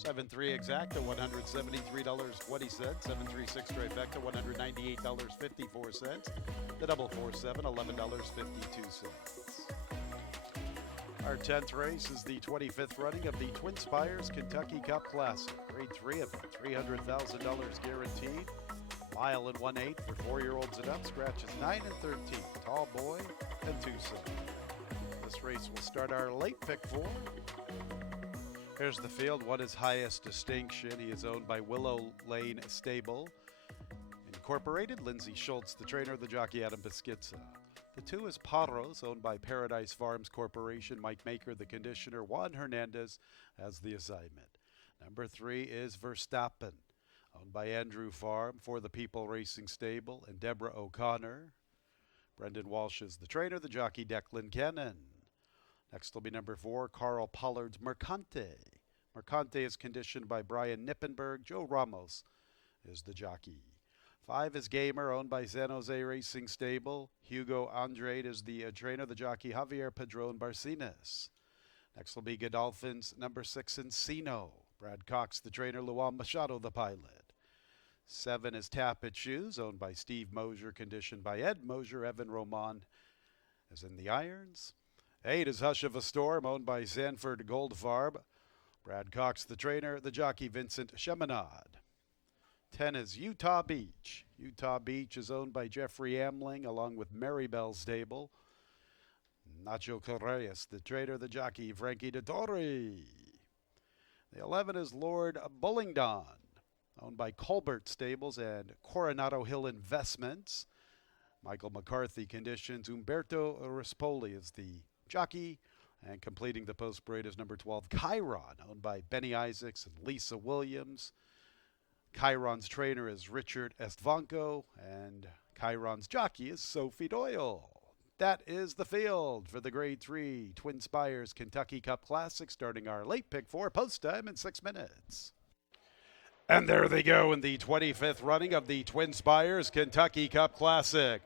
7-3 exacta, $173.20. 7-3-6 trifecta, $198.54. The double 4-7, $11.52. Our 10th race is the 25th running of the Twin Spires Kentucky Cup Classic. Grade 3 of $300,000 guaranteed. Mile and 1/8 for 4-year-olds and up. Scratches 9 and 13. Tall boy and 2-7. This race will start our late pick 4. Here's the field. One is Highest Distinction. He is owned by Willow Lane Stable Incorporated. Lindsay Schultz, the trainer, the jockey Adam Beschizza. The 2 is Parros, owned by Paradise Farms Corporation. Mike Maker, the conditioner. Juan Hernandez has the assignment. Number 3 is Verstappen, owned by Andrew Farm for the People Racing Stable and Deborah O'Connor. Brendan Walsh is the trainer, the jockey Declan Cannon. Next will be number 4, Carl Pollard's Mercante. Mercante is conditioned by Brian Nippenberg. Joe Ramos is the jockey. 5 is Gamer, owned by San Jose Racing Stable. Hugo Andrade is the trainer, the jockey Javier Padron Barcinas. Next will be Godolphin's number 6, Encino. Brad Cox, the trainer, Luan Machado, the pilot. 7 is Tappet Shoes, owned by Steve Mosier, conditioned by Ed Mosier. Evan Roman is in the irons. 8 is Hush of a Storm, owned by Sanford Goldfarb. Brad Cox, the trainer, the jockey Vincent Cheminade. 10 is Utah Beach. Utah Beach is owned by Jeffrey Amling, along with Marybelle Stable. Nacho Correas, the trainer, the jockey Frankie Dettori. The 11 is Lord Bullingdon, owned by Colbert Stables and Coronado Hill Investments. Michael McCarthy conditions. Umberto Rispoli is the jockey. And completing the post parade is number 12, Chiron, owned by Benny Isaacs and Lisa Williams. Chiron's trainer is Richard Estvanco, and Chiron's jockey is Sophie Doyle. That is the field for the Grade 3 Twin Spires Kentucky Cup Classic, starting our late pick 4, post time in 6 minutes. And there they go in the 25th running of the Twin Spires Kentucky Cup Classic.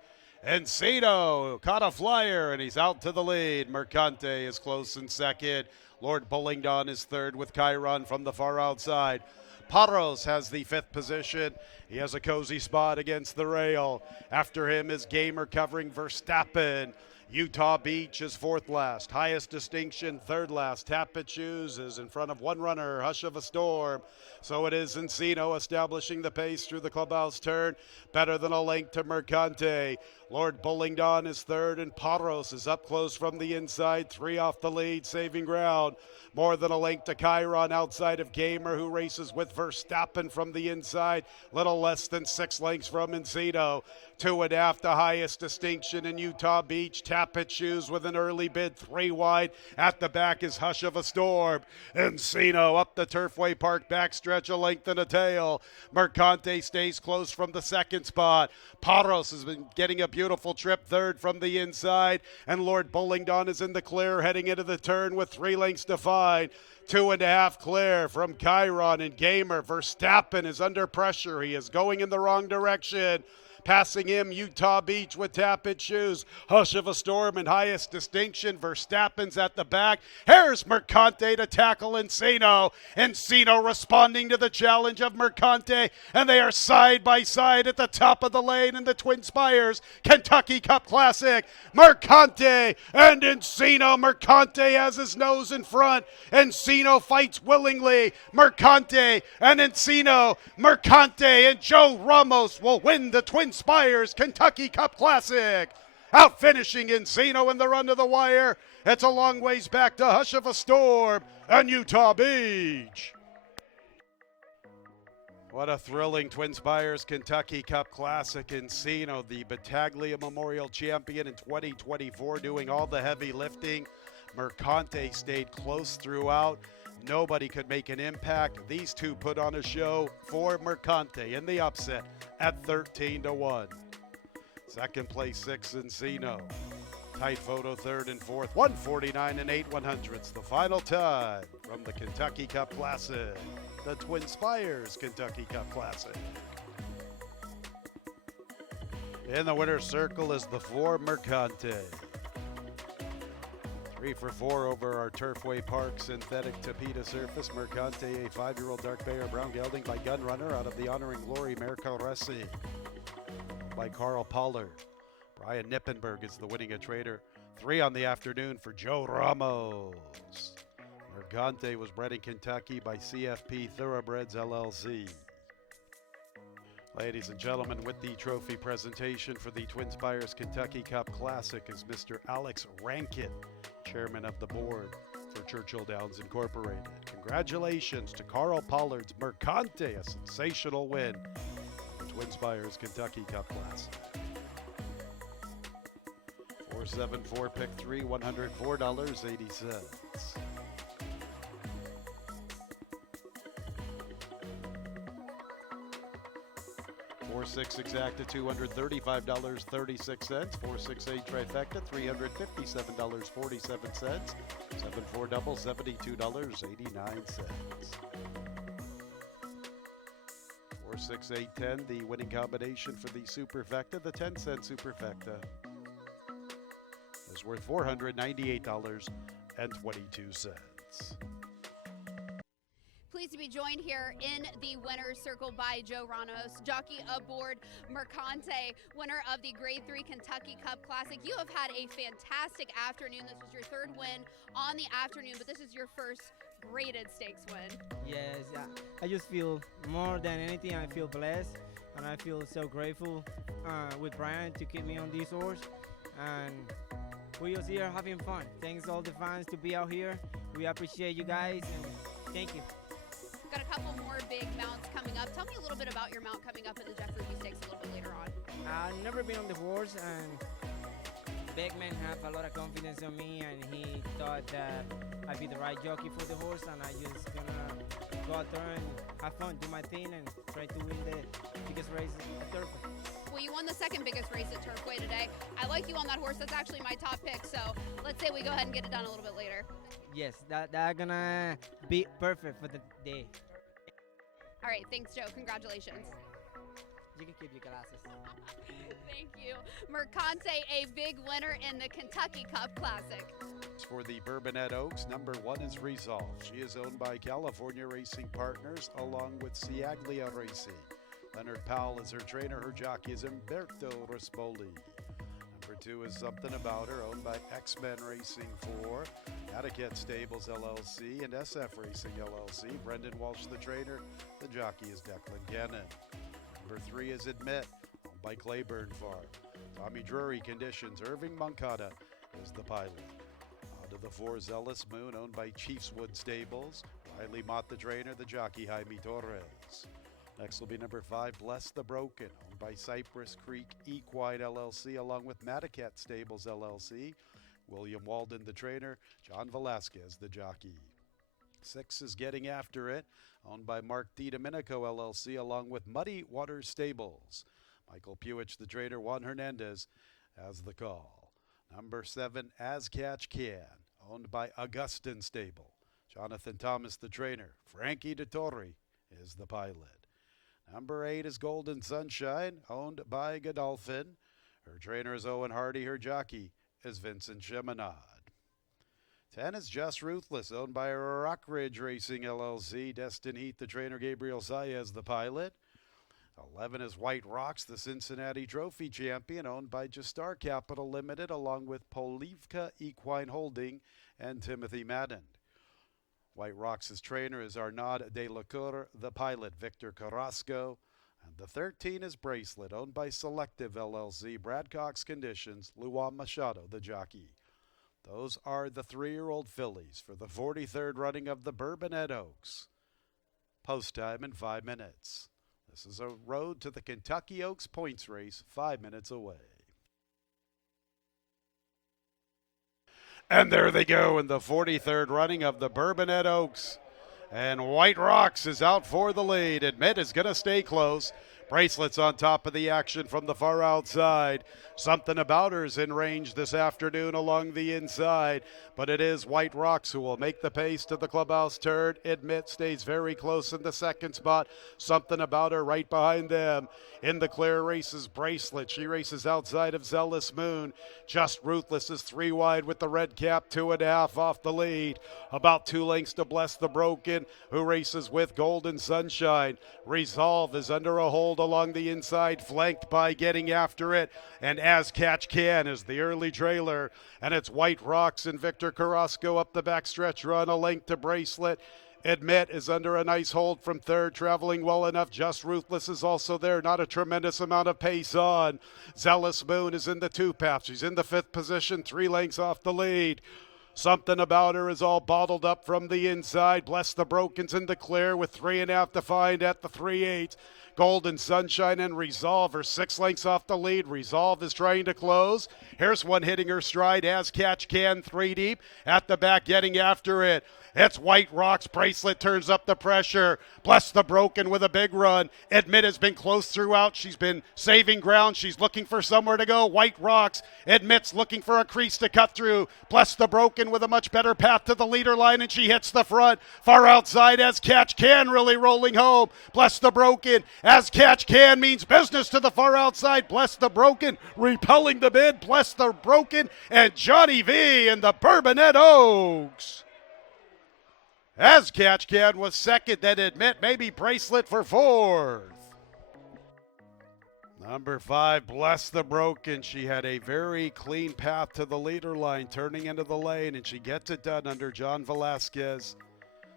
Encino caught a flyer, and he's out to the lead. Mercante is close in second. Lord Bullingdon is third with Chiron from the far outside. Parros has the 5th position. He has a cozy spot against the rail. After him is Gamer covering Verstappen. Utah Beach is 4th last. Highest Distinction 3rd last. Tappet Shoes is in front of one runner, Hush of a Storm. So it is Encino establishing the pace through the clubhouse turn. Better than a length to Mercante. Lord Bullingdon is 3rd, and Parros is up close from the inside. 3 off the lead, saving ground. More than a length to Chiron outside of Gamer, who races with Verstappen from the inside. Little less than 6 lengths from Encino. 2.5 to Highest Distinction in Utah Beach. Tappet Shoes with an early bid, 3 wide. At the back is Hush of a Storm. Encino up the Turfway Park backstretch, a length and a tail. Mercante stays close from the 2nd spot. Parros has been getting a beautiful trip, 3rd from the inside. And Lord Bullingdon is in the clear, heading into the turn with 3 lengths to find. 2.5 clear from Chiron and Gamer. Verstappen is under pressure. He is going in the wrong direction. Passing him, Utah Beach with Tappet Shoes. Hush of a Storm and Highest Distinction. Verstappen's at the back. Here's Mercante to tackle Encino. Encino responding to the challenge of Mercante. And they are side by side at the top of the lane in the Twin Spires Kentucky Cup Classic. Mercante and Encino. Mercante has his nose in front. Encino fights willingly. Mercante and Encino. Mercante and Joe Ramos will win the Twin Spires Kentucky Cup Classic. Out finishing Encino in the run to the wire. It's a long ways back to Hush of a Storm and Utah Beach. What a thrilling Twin Spires Kentucky Cup Classic. Encino, the Battaglia Memorial Champion in 2024, doing all the heavy lifting. Mercante stayed close throughout. Nobody could make an impact. These two put on a show for Mercante in the upset at 13-1. Second place, 6 Encino. Tight photo, 3rd and 4th, 149 and 8/100ths. The final time from the Kentucky Cup Classic, the Twin Spires Kentucky Cup Classic. In the winner's circle is the 4 Mercante. 3 for 4 over our Turfway Park synthetic Tapeta surface. Mercante, a 5-year-old dark bay or brown gelding by Gun Runner out of the Honoring Glory Mercalresi by Carl Pollard. Brian Nippenberg is the winning a trader. 3 on the afternoon for Joe Ramos. Mercante was bred in Kentucky by CFP Thoroughbreds LLC. Ladies and gentlemen, with the trophy presentation for the Twin Spires Kentucky Cup Classic is Mr. Alex Rankin, chairman of the board for Churchill Downs Incorporated. Congratulations to Carl Pollard's Mercante, a sensational win in the Twin Spires Kentucky Cup Classic. 474 pick 3, $104.80. 4-6 exacta, $235.36. 4-6-8 trifecta, $357.47. 7-4 double, $72.89. 4-6-8-10, the winning combination for the superfecta. The 10-cent superfecta is worth $498.22. Pleased to be joined here in the winner's circle by Joe Ramos, jockey aboard Mercante, winner of the Grade 3 Kentucky Cup Classic. You have had a fantastic afternoon. This was your third win on the afternoon, but this is your first graded stakes win. Yes, I just feel more than anything, I feel blessed, and I feel so grateful with Brian to keep me on this horse. And we just here having fun. Thanks all the fans to be out here. We appreciate you guys, and thank you. Got a couple more big mounts coming up. Tell me a little bit about your mount coming up in the Jeffrey Stakes a little bit later on. I've never been on the horse, and Beckman have a lot of confidence in me, and he thought that I'd be the right jockey for the horse, and I just gonna go out there and have fun, do my thing, and try to win the biggest race at Turfway. Well, you won the second biggest race at Turfway today. I like you on that horse. That's actually my top pick, so let's say we go ahead and get it done a little bit later. Yes, that gonna be perfect for the day. All right, thanks, Joe. Congratulations. You can keep your glasses. Thank you. Mercante, a big winner in the Kentucky Cup Classic. For the Bourbonette Oaks, number 1 is Resolve. She is owned by California Racing Partners along with Ciaglia Racing. Leonard Powell is her trainer. Her jockey is Umberto Rispoli. Number 2 is Something About Her, owned by X-Men Racing 4, Atiquette Stables LLC, and SF Racing LLC. Brendan Walsh, the trainer. The jockey is Declan Gannon. Number 3 is Admit, owned by Claiborne Farm. Tommy Drury Conditions. Irving Moncada is the pilot. Out of the 4, Zealous Moon, owned by Chiefswood Stables. Riley Mott, the trainer. The jockey, Jaime Torres. Next will be number 5, Bless the Broken, owned by Cypress Creek Equine LLC, along with Maticat Stables LLC. William Walden, the trainer. John Velasquez, the jockey. 6 is Getting After It, owned by Mark D. Domenico LLC, along with Muddy Waters Stables. Michael Pewich, the trainer. Juan Hernandez has the call. Number 7, As Catch Can, owned by Augustin Stable. Jonathan Thomas, the trainer. Frankie DeTorre is the pilot. Number 8 is Golden Sunshine, owned by Godolphin. Her trainer is Owen Hardy. Her jockey is Vincent Cheminade. 10 is Just Ruthless, owned by Rockridge Racing LLC. Destin Heat, the trainer. Gabriel Saez, the pilot. 11 is White Rocks, the Cincinnati Trophy champion, owned by Gestar Capital Limited, along with Polivka Equine Holding and Timothy Madden. White Rocks' trainer is Arnaud de la Cour, the pilot, Victor Carrasco. And the 13 is Bracelet, owned by Selective LLC, Brad Cox Conditions, Luan Machado, the jockey. Those are the 3-year-old fillies for the 43rd running of the Bourbonette Oaks. Post time in 5 minutes. This is a road to the Kentucky Oaks points race, 5 minutes away. And there they go in the 43rd running of the Bourbonette Oaks. And White Rocks is out for the lead. Admit is going to stay close. Bracelets on top of the action from the far outside. Something About Her's in range this afternoon along the inside, but it is White Rocks who will make the pace to the clubhouse turn. Admit stays very close in the second spot. Something About Her right behind them. In the clear races Bracelet. She races outside of Zealous Moon. Just Ruthless is 3 wide with the red cap, 2.5 off the lead. About 2 lengths to Bless the Broken, who races with Golden Sunshine. Resolve is under a hold along the inside, flanked by Getting After It. And As Catch Can is the early trailer. And it's White Rocks and Victor Carrasco up the backstretch run, a length to Bracelet. Admit is under a nice hold from third, traveling well enough. Just Ruthless is also there, not a tremendous amount of pace on. Zealous Moon is in the 2 path. She's in the 5th position, 3 lengths off the lead. Something About Her is all bottled up from the inside. Bless the Broken's in the clear with 3.5 to find at the 3/8. Golden Sunshine and Resolve are 6 lengths off the lead. Resolve is trying to close. Here's one hitting her stride. As Catch Can, 3 deep. At the back, Getting After It. It's White Rocks. Bracelet turns up the pressure. Bless the Broken with a big run. Admit has been close throughout. She's been saving ground. She's looking for somewhere to go. White Rocks. Admit's looking for a crease to cut through. Bless the Broken with a much better path to the leader line, and she hits the front. Far outside, As Catch Can really rolling home. Bless the Broken. As Catch Can means business to the far outside. Bless the Broken repelling the bid. Bless the Broken and Johnny V in the Bourbonette Oaks. As Catch Can was second, then Admit, maybe Bracelet for 4th. Number 5, Bless the Broken. She had a very clean path to the leader line, turning into the lane, and she gets it done under John Velasquez.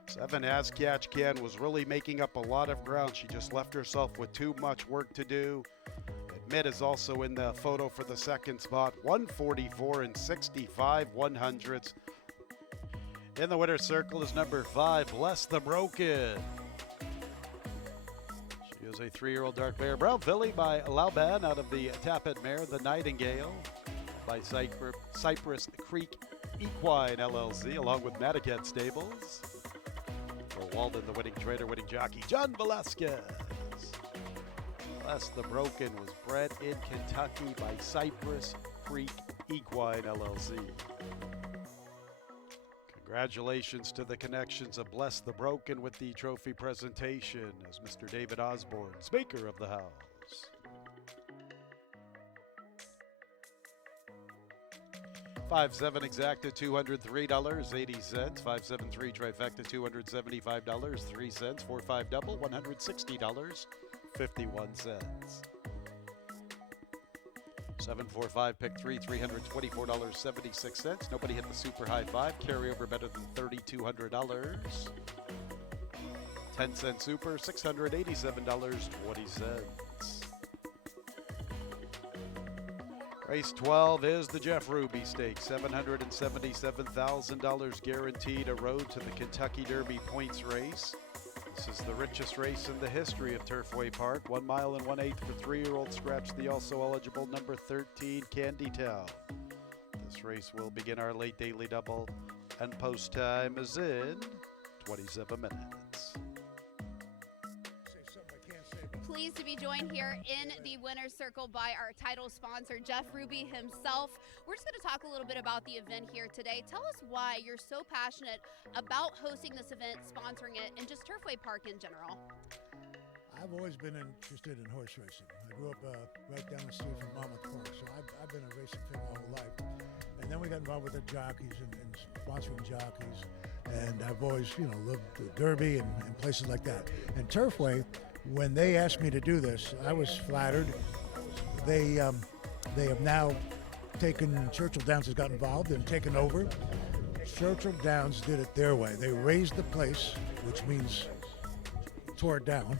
7, As Catch Can was really making up a lot of ground. She just left herself with too much work to do. Admit is also in the photo for the second spot, 144 and 65 100ths. In the winner's circle is number 5, Bless the Broken. She is a 3-year-old dark mare. Brown filly by Lauban out of the Tappet mare, the Nightingale, by Cypress Creek Equine LLC, along with Madaket Stables. For Walden, the winning trainer, winning jockey, John Velasquez. Bless the Broken was bred in Kentucky by Cypress Creek Equine LLC. Congratulations to the connections of Bless the Broken with the trophy presentation as Mr. David Osborne, Speaker of the House. 5-7 exacta, $203.80. 5-7-3 trifecta, $275.03. 4-5 double, $160.51. 7-4-5 pick 3, $324.76. Nobody hit the super high 5. Carryover better than $3,200. 10-cent super, $687.20. Race 12 is the Jeff Ruby Stakes. $777,000 guaranteed. A road to the Kentucky Derby points race. This is the richest race in the history of Turfway Park. 1 mile and 1/8 for 3-year-old. Scratch the also eligible number 13, Candy Town. This race will begin our late daily double, and post time is in 27 minutes. Pleased to be joined here in the winner's circle by our title sponsor, Jeff Ruby himself. We're just going to talk a little bit about the event here today. Tell us why you're so passionate about hosting this event, sponsoring it, and just Turfway Park in general. I've always been interested in horse racing. I grew up right down the street from Monmouth Park, so I've been a racing fan my whole life. And then we got involved with the jockeys and sponsoring jockeys. And I've always, loved the Derby and places like that. And Turfway, when they asked me to do this, I was flattered. They have now taken, Churchill Downs has got involved and taken over. Churchill Downs did it their way. They raised the place, which means tore it down,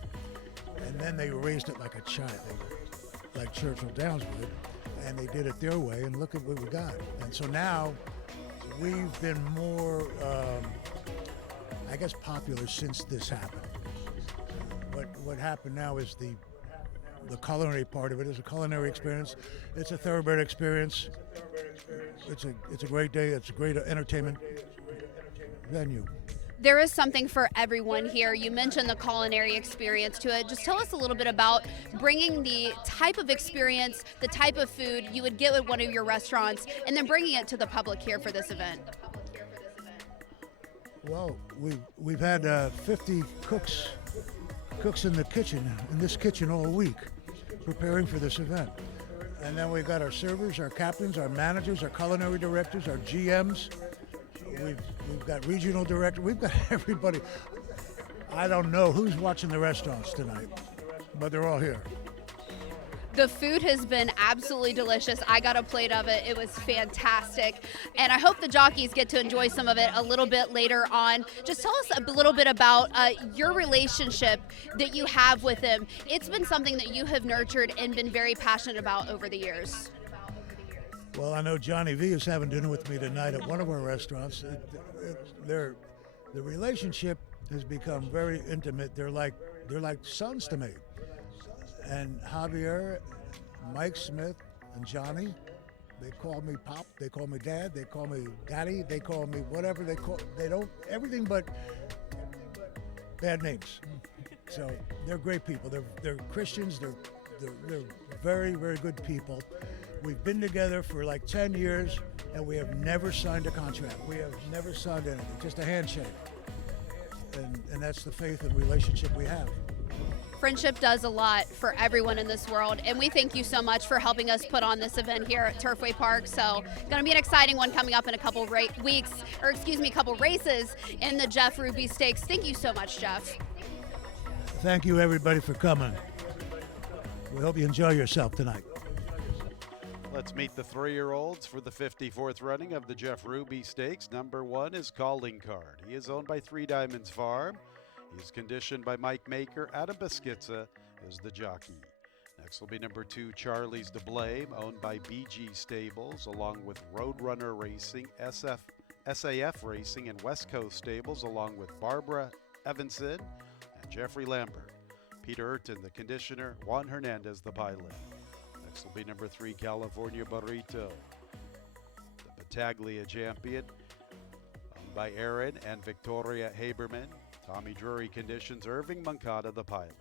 and then they raised it like a child, like Churchill Downs would, and they did it their way, and look at what we got. And so now we've been more, popular since this happened. What happened now is the culinary part of it is a culinary experience. It's a thoroughbred experience. It's a great day. It's a great entertainment venue. There is something for everyone here. You mentioned the culinary experience to it. Just tell us a little bit about bringing the type of experience, the type of food you would get at one of your restaurants, and then bringing it to the public here for this event. Well, we've had 50 cooks in the kitchen, in this kitchen all week, preparing for this event. And then we've got our servers, our captains, our managers, our culinary directors, our GMs. We've got regional directors. We've got everybody. I don't know who's watching the restaurants tonight, but they're all here. The food has been absolutely delicious. I got a plate of it. It was fantastic. And I hope the jockeys get to enjoy some of it a little bit later on. Just tell us a little bit about your relationship that you have with him. It's been something that you have nurtured and been very passionate about over the years. Well, I know Johnny V is having dinner with me tonight at one of our restaurants. The relationship has become very intimate. They're like sons to me. And Javier, Mike Smith, and Johnny, they call me Pop, they call me Dad, they call me Daddy, they call me whatever they don't, everything but bad names. So they're great people. They're Christians. They're very, very good people. We've been together for like 10 years, and we have never signed a contract. We have never signed anything, just a handshake. And that's the faith and relationship we have. Friendship does a lot for everyone in this world, and we thank you so much for helping us put on this event here at Turfway Park. So, going to be an exciting one coming up in a couple couple races in the Jeff Ruby Stakes. Thank you so much, Jeff. Thank you, everybody, for coming. We hope you enjoy yourself tonight. Let's meet the 3-year-olds for the 54th running of the Jeff Ruby Stakes. Number 1 is Calling Card. He is owned by 3 Diamonds Farm. He's conditioned by Mike Maker. Adam Beschizza is the jockey. Next will be number 2, Charlie's to Blame, owned by BG Stables, along with Roadrunner Racing, SAF Racing, and West Coast Stables, along with Barbara Evanson and Jeffrey Lambert. Peter Urton, the conditioner. Juan Hernandez, the pilot. Next will be number 3, California Burrito, the Battaglia champion, owned by Aaron and Victoria Haberman. Tommy Drury conditions, Irving Moncada, the pilot.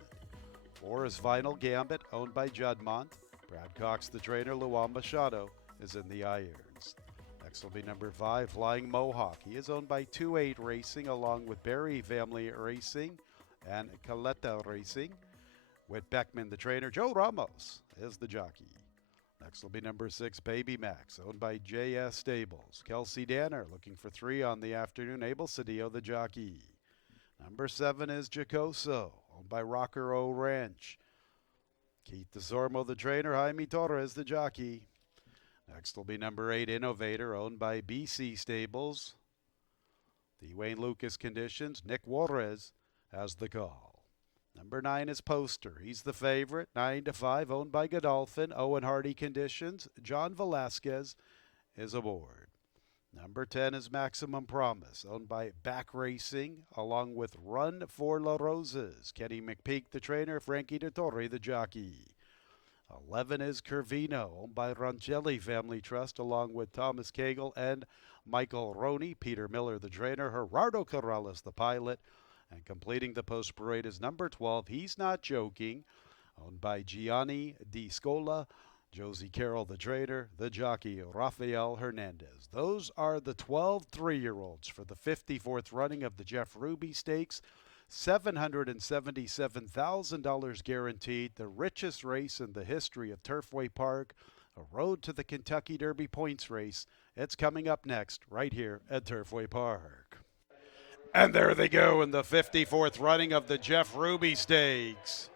4 is Final Gambit, owned by Juddmonte. Brad Cox, the trainer. Luan Machado is in the irons. Next will be number 5, Flying Mohawk. He is owned by 2-8 Racing, along with Berry Family Racing and Caleta Racing. With Beckman, the trainer. Joe Ramos is the jockey. Next will be number 6, Baby Max, owned by JS Stables. Kelsey Danner looking for 3 on the afternoon. Abel Cedillo, the jockey. Number 7 is Jacoso, owned by Rocker O Ranch. Keith DeSormo, the trainer. Jaime Torres, the jockey. Next will be number 8, Innovator, owned by BC Stables. The Wayne Lucas conditions. Nick Juarez has the call. Number 9 is Poster. He's the favorite. 9-5, owned by Godolphin. Owen Hardy conditions. John Velasquez is aboard. Number 10 is Maximum Promise, owned by Back Racing, along with Run for La Roses. Kenny McPeak, the trainer. Frankie DeTorre, the jockey. 11 is Curvino, owned by Roncelli Family Trust, along with Thomas Cagle and Michael Roney. Peter Miller, the trainer. Gerardo Corrales, the pilot. And completing the post parade is number 12, He's Not Joking, owned by Gianni Di Scola. Josie Carroll, the trainer, the jockey, Rafael Hernandez. Those are the 12 3-year-olds for the 54th running of the Jeff Ruby Stakes. $777,000 guaranteed, the richest race in the history of Turfway Park, a road to the Kentucky Derby points race. It's coming up next, right here at Turfway Park. And there they go in the 54th running of the Jeff Ruby Stakes.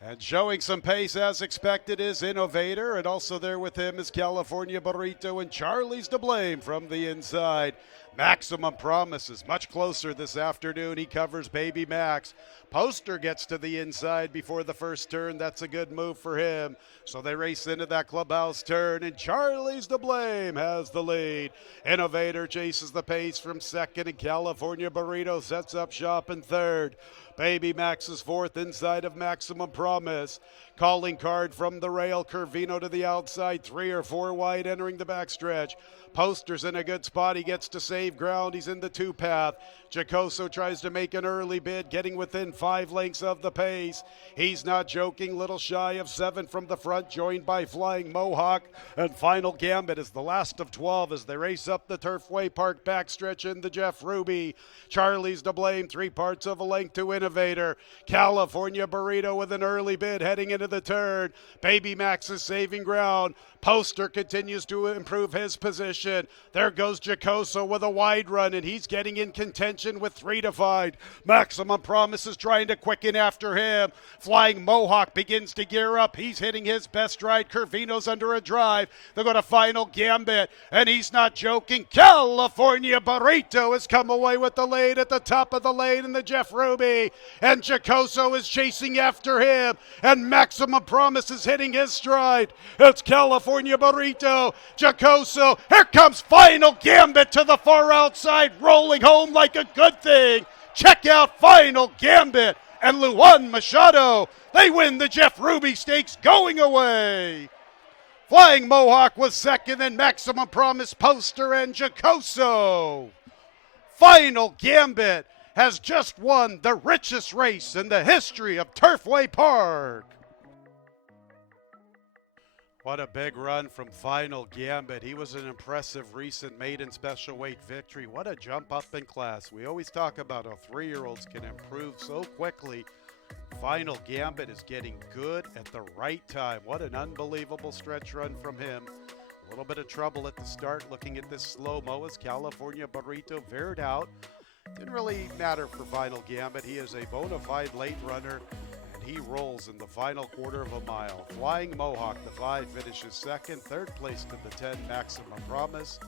And showing some pace as expected is Innovator, and also there with him is California Burrito and Charlie's to Blame from the inside. Maximum Promise is much closer this afternoon. He covers Baby Max. Poster gets to the inside before the first turn. That's a good move for him. So they race into that clubhouse turn, and Charlie's to Blame has the lead. Innovator chases the pace from second, and California Burrito sets up shop in third. Baby Max is fourth inside of Maximum Promise. Calling card from the rail. Curvino to the outside. 3 or 4 wide entering the backstretch. Poster's in a good spot. He gets to save ground. He's in the 2-path. Giacoso tries to make an early bid, getting within 5 lengths of the pace. He's not joking. Little shy of 7 from the front, joined by Flying Mohawk. And Final Gambit is the last of 12 as they race up the Turfway Park backstretch in the Jeff Ruby. Charlie's to blame, 3 parts of a length to Innovator. California Burrito with an early bid heading into the turn. Baby Max is saving ground. Poster continues to improve his position. There goes Giacoso with a wide run, and he's getting in contention with 3 to 5. Maximum Promise is trying to quicken after him. Flying Mohawk begins to gear up. He's hitting his best stride. Curvino's under a drive. They go to Final Gambit, and he's not joking. California Burrito has come away with the lead at the top of the lane in the Jeff Ruby, and Giacoso is chasing after him, and Maximum Promise is hitting his stride. It's California Burrito, Giacoso. Here comes Final Gambit to the far outside, rolling home like a good thing. Check out Final Gambit and Luan Machado. They win the Jeff Ruby Stakes going away. Flying Mohawk was second, and Maximum Promise, Poster, and Giacoso. Final Gambit has just won the richest race in the history of Turfway Park. What a big run from Final Gambit. He was an impressive recent maiden special weight victory. What a jump up in class. We always talk about how 3-year-olds can improve so quickly. Final Gambit is getting good at the right time. What an unbelievable stretch run from him. A little bit of trouble at the start looking at this slow-mo as California Burrito veered out. Didn't really matter for Final Gambit. He is a bona fide late runner, and he rolls in the final quarter of a mile. Flying Mohawk, the 5, finishes second. Third place to the 10, Maximum Promise.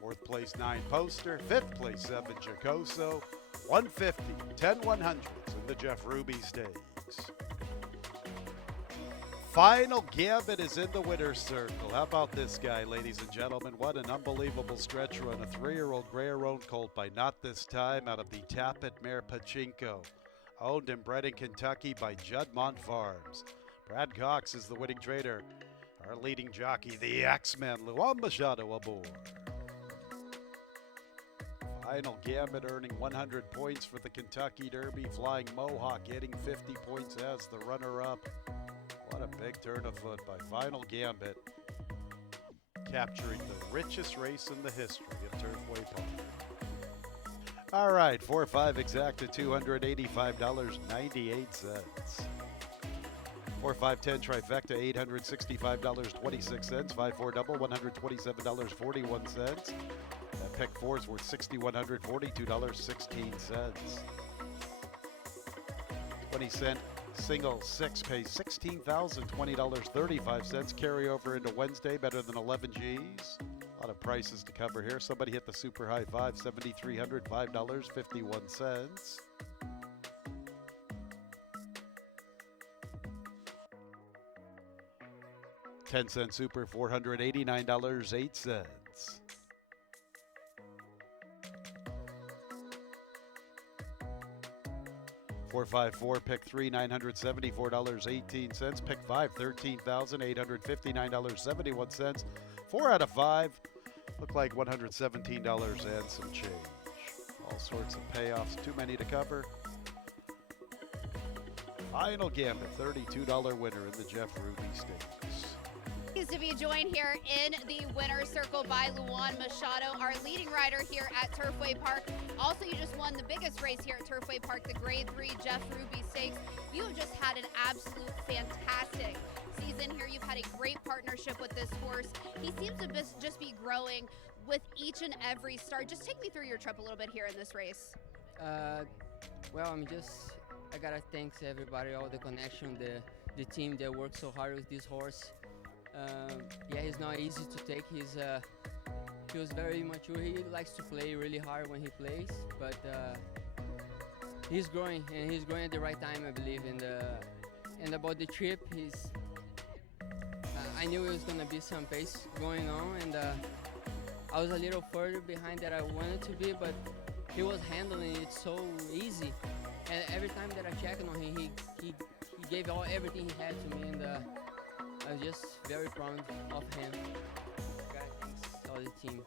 Fourth place, 9, Poster. Fifth place, 7, Giacoso. 150, 10 100s in the Jeff Ruby Stakes. Final Gambit is in the winner's circle. How about this guy, ladies and gentlemen? What an unbelievable stretch run. A 3-year-old Gray-Roan colt by Not This Time out of the Tappet Mare Pachinko. Owned and bred in Kentucky by Juddmont Farms. Brad Cox is the winning trader. Our leading jockey, the X-Men, Luan Machado aboard. Final Gambit earning 100 points for the Kentucky Derby. Flying Mohawk getting 50 points as the runner-up. What a big turn of foot by Final Gambit, capturing the richest race in the history of Turfway Park. All right, 4-5 exact at $285.98. 4-5-10 trifecta, $865.26. 5-4 double, $127.41. That pick 4 is worth $6,142.16. 20-cent single 6 pays $16,020.35. Carry over into Wednesday, better than 11 G's. A lot of prices to cover here. Somebody hit the super high 5, $7,305.51. 10-cent super, $489.08. 454, pick 3, $974.18. Pick 5, $13,859.71. 4 out of 5. Look like $117 and some change. All sorts of payoffs, too many to cover. Final Gambit, $32 winner in the Jeff Ruby Stakes. Pleased to be joined here in the winner's circle by Luan Machado, our leading rider here at Turfway Park. Also, you just won the biggest race here at Turfway Park, the Grade 3 Jeff Ruby Stakes. You have just had an absolute fantastic season here. You've had a great partnership with this horse. He seems to just be growing with each and every start. Just take me through your trip a little bit here in this race. Well, I gotta thank everybody, all the connection, the team that worked so hard with this horse. Yeah, he's not easy to take. He was very mature. He likes to play really hard when he plays, but he's growing, and he's growing at the right time, I believe. And about the trip, I knew it was gonna be some pace going on, and I was a little further behind than I wanted to be, but he was handling it so easy. And every time that I checked on him, he gave everything he had to me, and I'm just very proud of him. God, thanks all the team.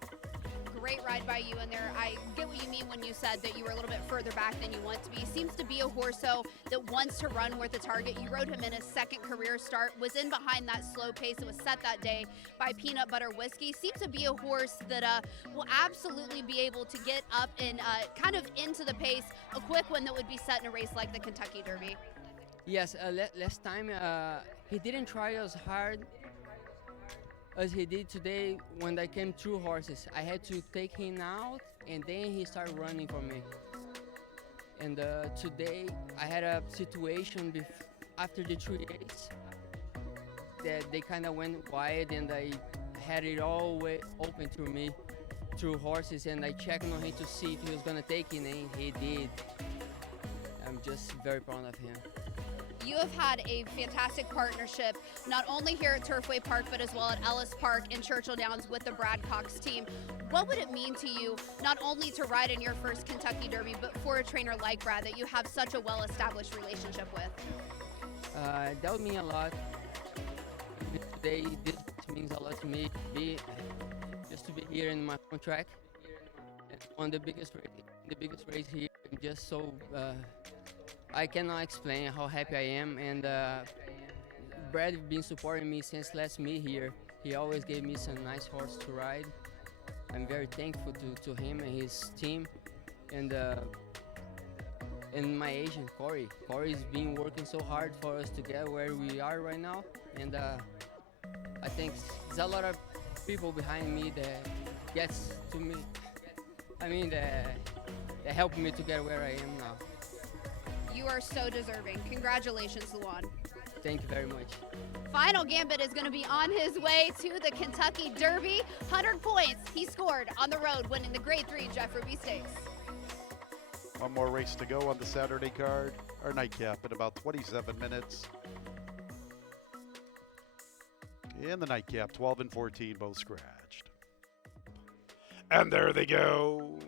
Great ride by you in there. I get what you mean when you said that you were a little bit further back than you want to be. He seems to be a horse, though, that wants to run worth a target. You rode him in his second career start, was in behind that slow pace that was set that day by Peanut Butter Whiskey. Seems to be a horse that will absolutely be able to get up and kind of into the pace, a quick one that would be set in a race like the Kentucky Derby. Yes, last time he didn't try as hard as he did today when I came through horses. I had to take him out, and then he started running for me. And today I had a situation after the 3 days that they kind of went wide, and I had it all way open through me, through horses, and I checked on him to see if he was gonna take it, and he did. I'm just very proud of him. You have had a fantastic partnership, not only here at Turfway Park, but as well at Ellis Park and Churchill Downs with the Brad Cox team. What would it mean to you, not only to ride in your first Kentucky Derby, but for a trainer like Brad that you have such a well-established relationship with? That would mean a lot. Today, this means a lot to me. Just to be here in my home track, on the biggest race here. I'm just so. I cannot explain how happy I am, and Brad has been supporting me since last meet here. He always gave me some nice horse to ride. I'm very thankful to him and his team, and my agent Corey. Corey's been working so hard for us to get where we are right now, and I think there's a lot of people behind me that gets to me. I mean that helped me to get where I am now. You are so deserving. Congratulations, Luan. Thank you very much. Final Gambit is going to be on his way to the Kentucky Derby. 100 points he scored on the road, winning the Grade 3 Jeff Ruby Stakes. One more race to go on the Saturday card. Our nightcap in about 27 minutes. In the nightcap, 12 and 14, both scratched. And there they go.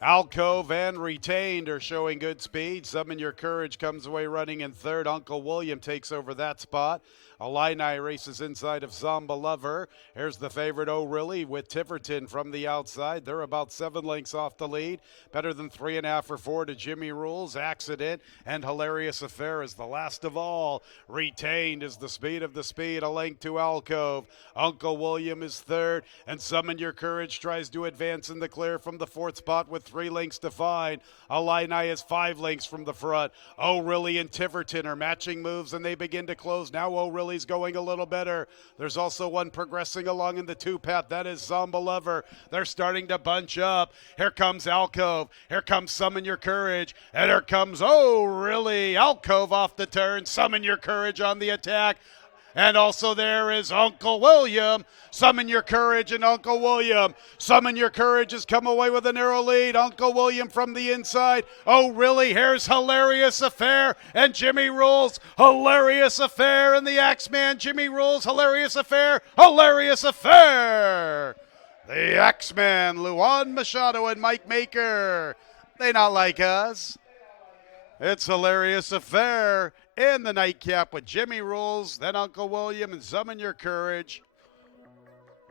Alcove and Retained are showing good speed. Summon Your Courage comes away running in third. Uncle William takes over that spot. Illini races inside of Zomba Lover. Here's the favorite, Oh Really, with Tiverton from the outside. They're about 7 lengths off the lead. Better than 3.5 or 4 to Jimmy Rules. Accident and Hilarious Affair is the last of all. Retained is the speed of the speed, a length to Alcove. Uncle William is third, and Summon Your Courage tries to advance in the clear from the fourth spot with 3 lengths to find. Illini is 5 lengths from the front. Oh Really and Tiverton are matching moves, and they begin to close. Now Oh Really's going a little better. There's also one progressing along in the 2-path. That is Zomba Lover. They're starting to bunch up. Here comes Alcove. Here comes Summon Your Courage. And here comes Oh Really. Alcove off the turn. Summon Your Courage on the attack. And also there is Uncle William. Summon Your Courage and Uncle William. Summon Your Courage has come away with a narrow lead. Uncle William from the inside. Oh, really? Here's Hilarious Affair and Jimmy Rules. Hilarious Affair and the Axeman. Jimmy Rules. Hilarious Affair. Hilarious Affair. The Axeman, Luan Machado and Mike Maker. They not like us. It's Hilarious Affair in the nightcap with Jimmy Rules, then Uncle William, and Summon Your Courage.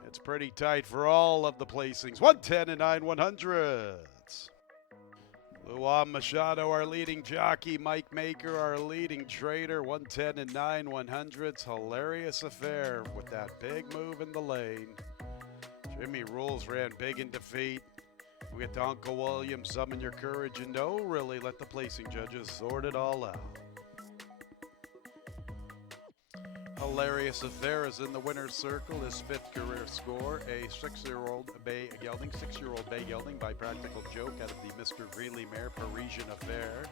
It's pretty tight for all of the placings. 110 and 9/100ths. Luan Machado, our leading jockey. Mike Maker, our leading trader. 110 and 9/100ths. Hilarious Affair with that big move in the lane. Jimmy Rules ran big in defeat. We get to Uncle William, Summon Your Courage, and Oh Really, let the placing judges sort it all out. Hilarious Affair is in the winner's circle. His 5th career score, a 6-year-old bay gelding, 6-year-old bay gelding by Practical Joke out of the Mr. Greeley mare, Parisian Affair,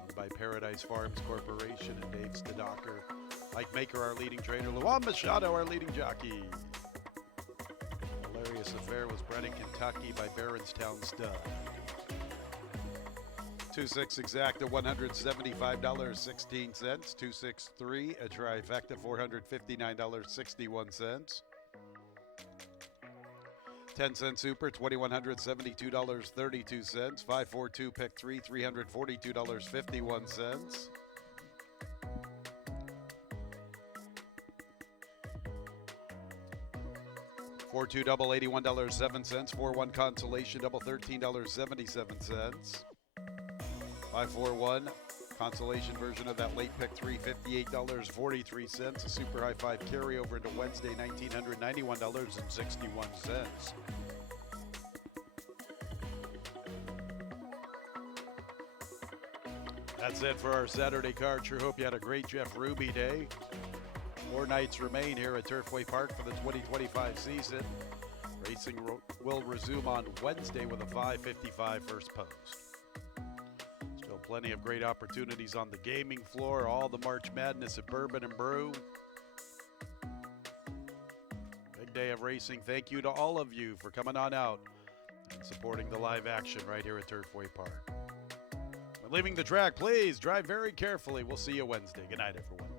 owned by Paradise Farms Corporation and Dave Stedacher. Mike Maker, our leading trainer. Luan Machado, our leading jockey. Hilarious Affair was bred in Kentucky by Barronstown Stud. 2-6 exacta, $175.16. 2-6-3, a trifecta, $459.61. 10-cent super, $2,172.32. 5-4-2 pick 3, $342.51. 4-2 double, $81.07. 4-1 consolation double, $13.77. 5-4-1 consolation version of that late pick 3, $58.43. A super high 5 carryover into Wednesday, $1,991.61. That's it for our Saturday card. Sure hope you had a great Jeff Ruby day. 4 nights remain here at Turfway Park for the 2025 season. Racing will resume on Wednesday with a 5:55 first post. Still plenty of great opportunities on the gaming floor. All the March Madness at Bourbon and Brew. Big day of racing. Thank you to all of you for coming on out and supporting the live action right here at Turfway Park. When leaving the track, please drive very carefully. We'll see you Wednesday. Good night, everyone.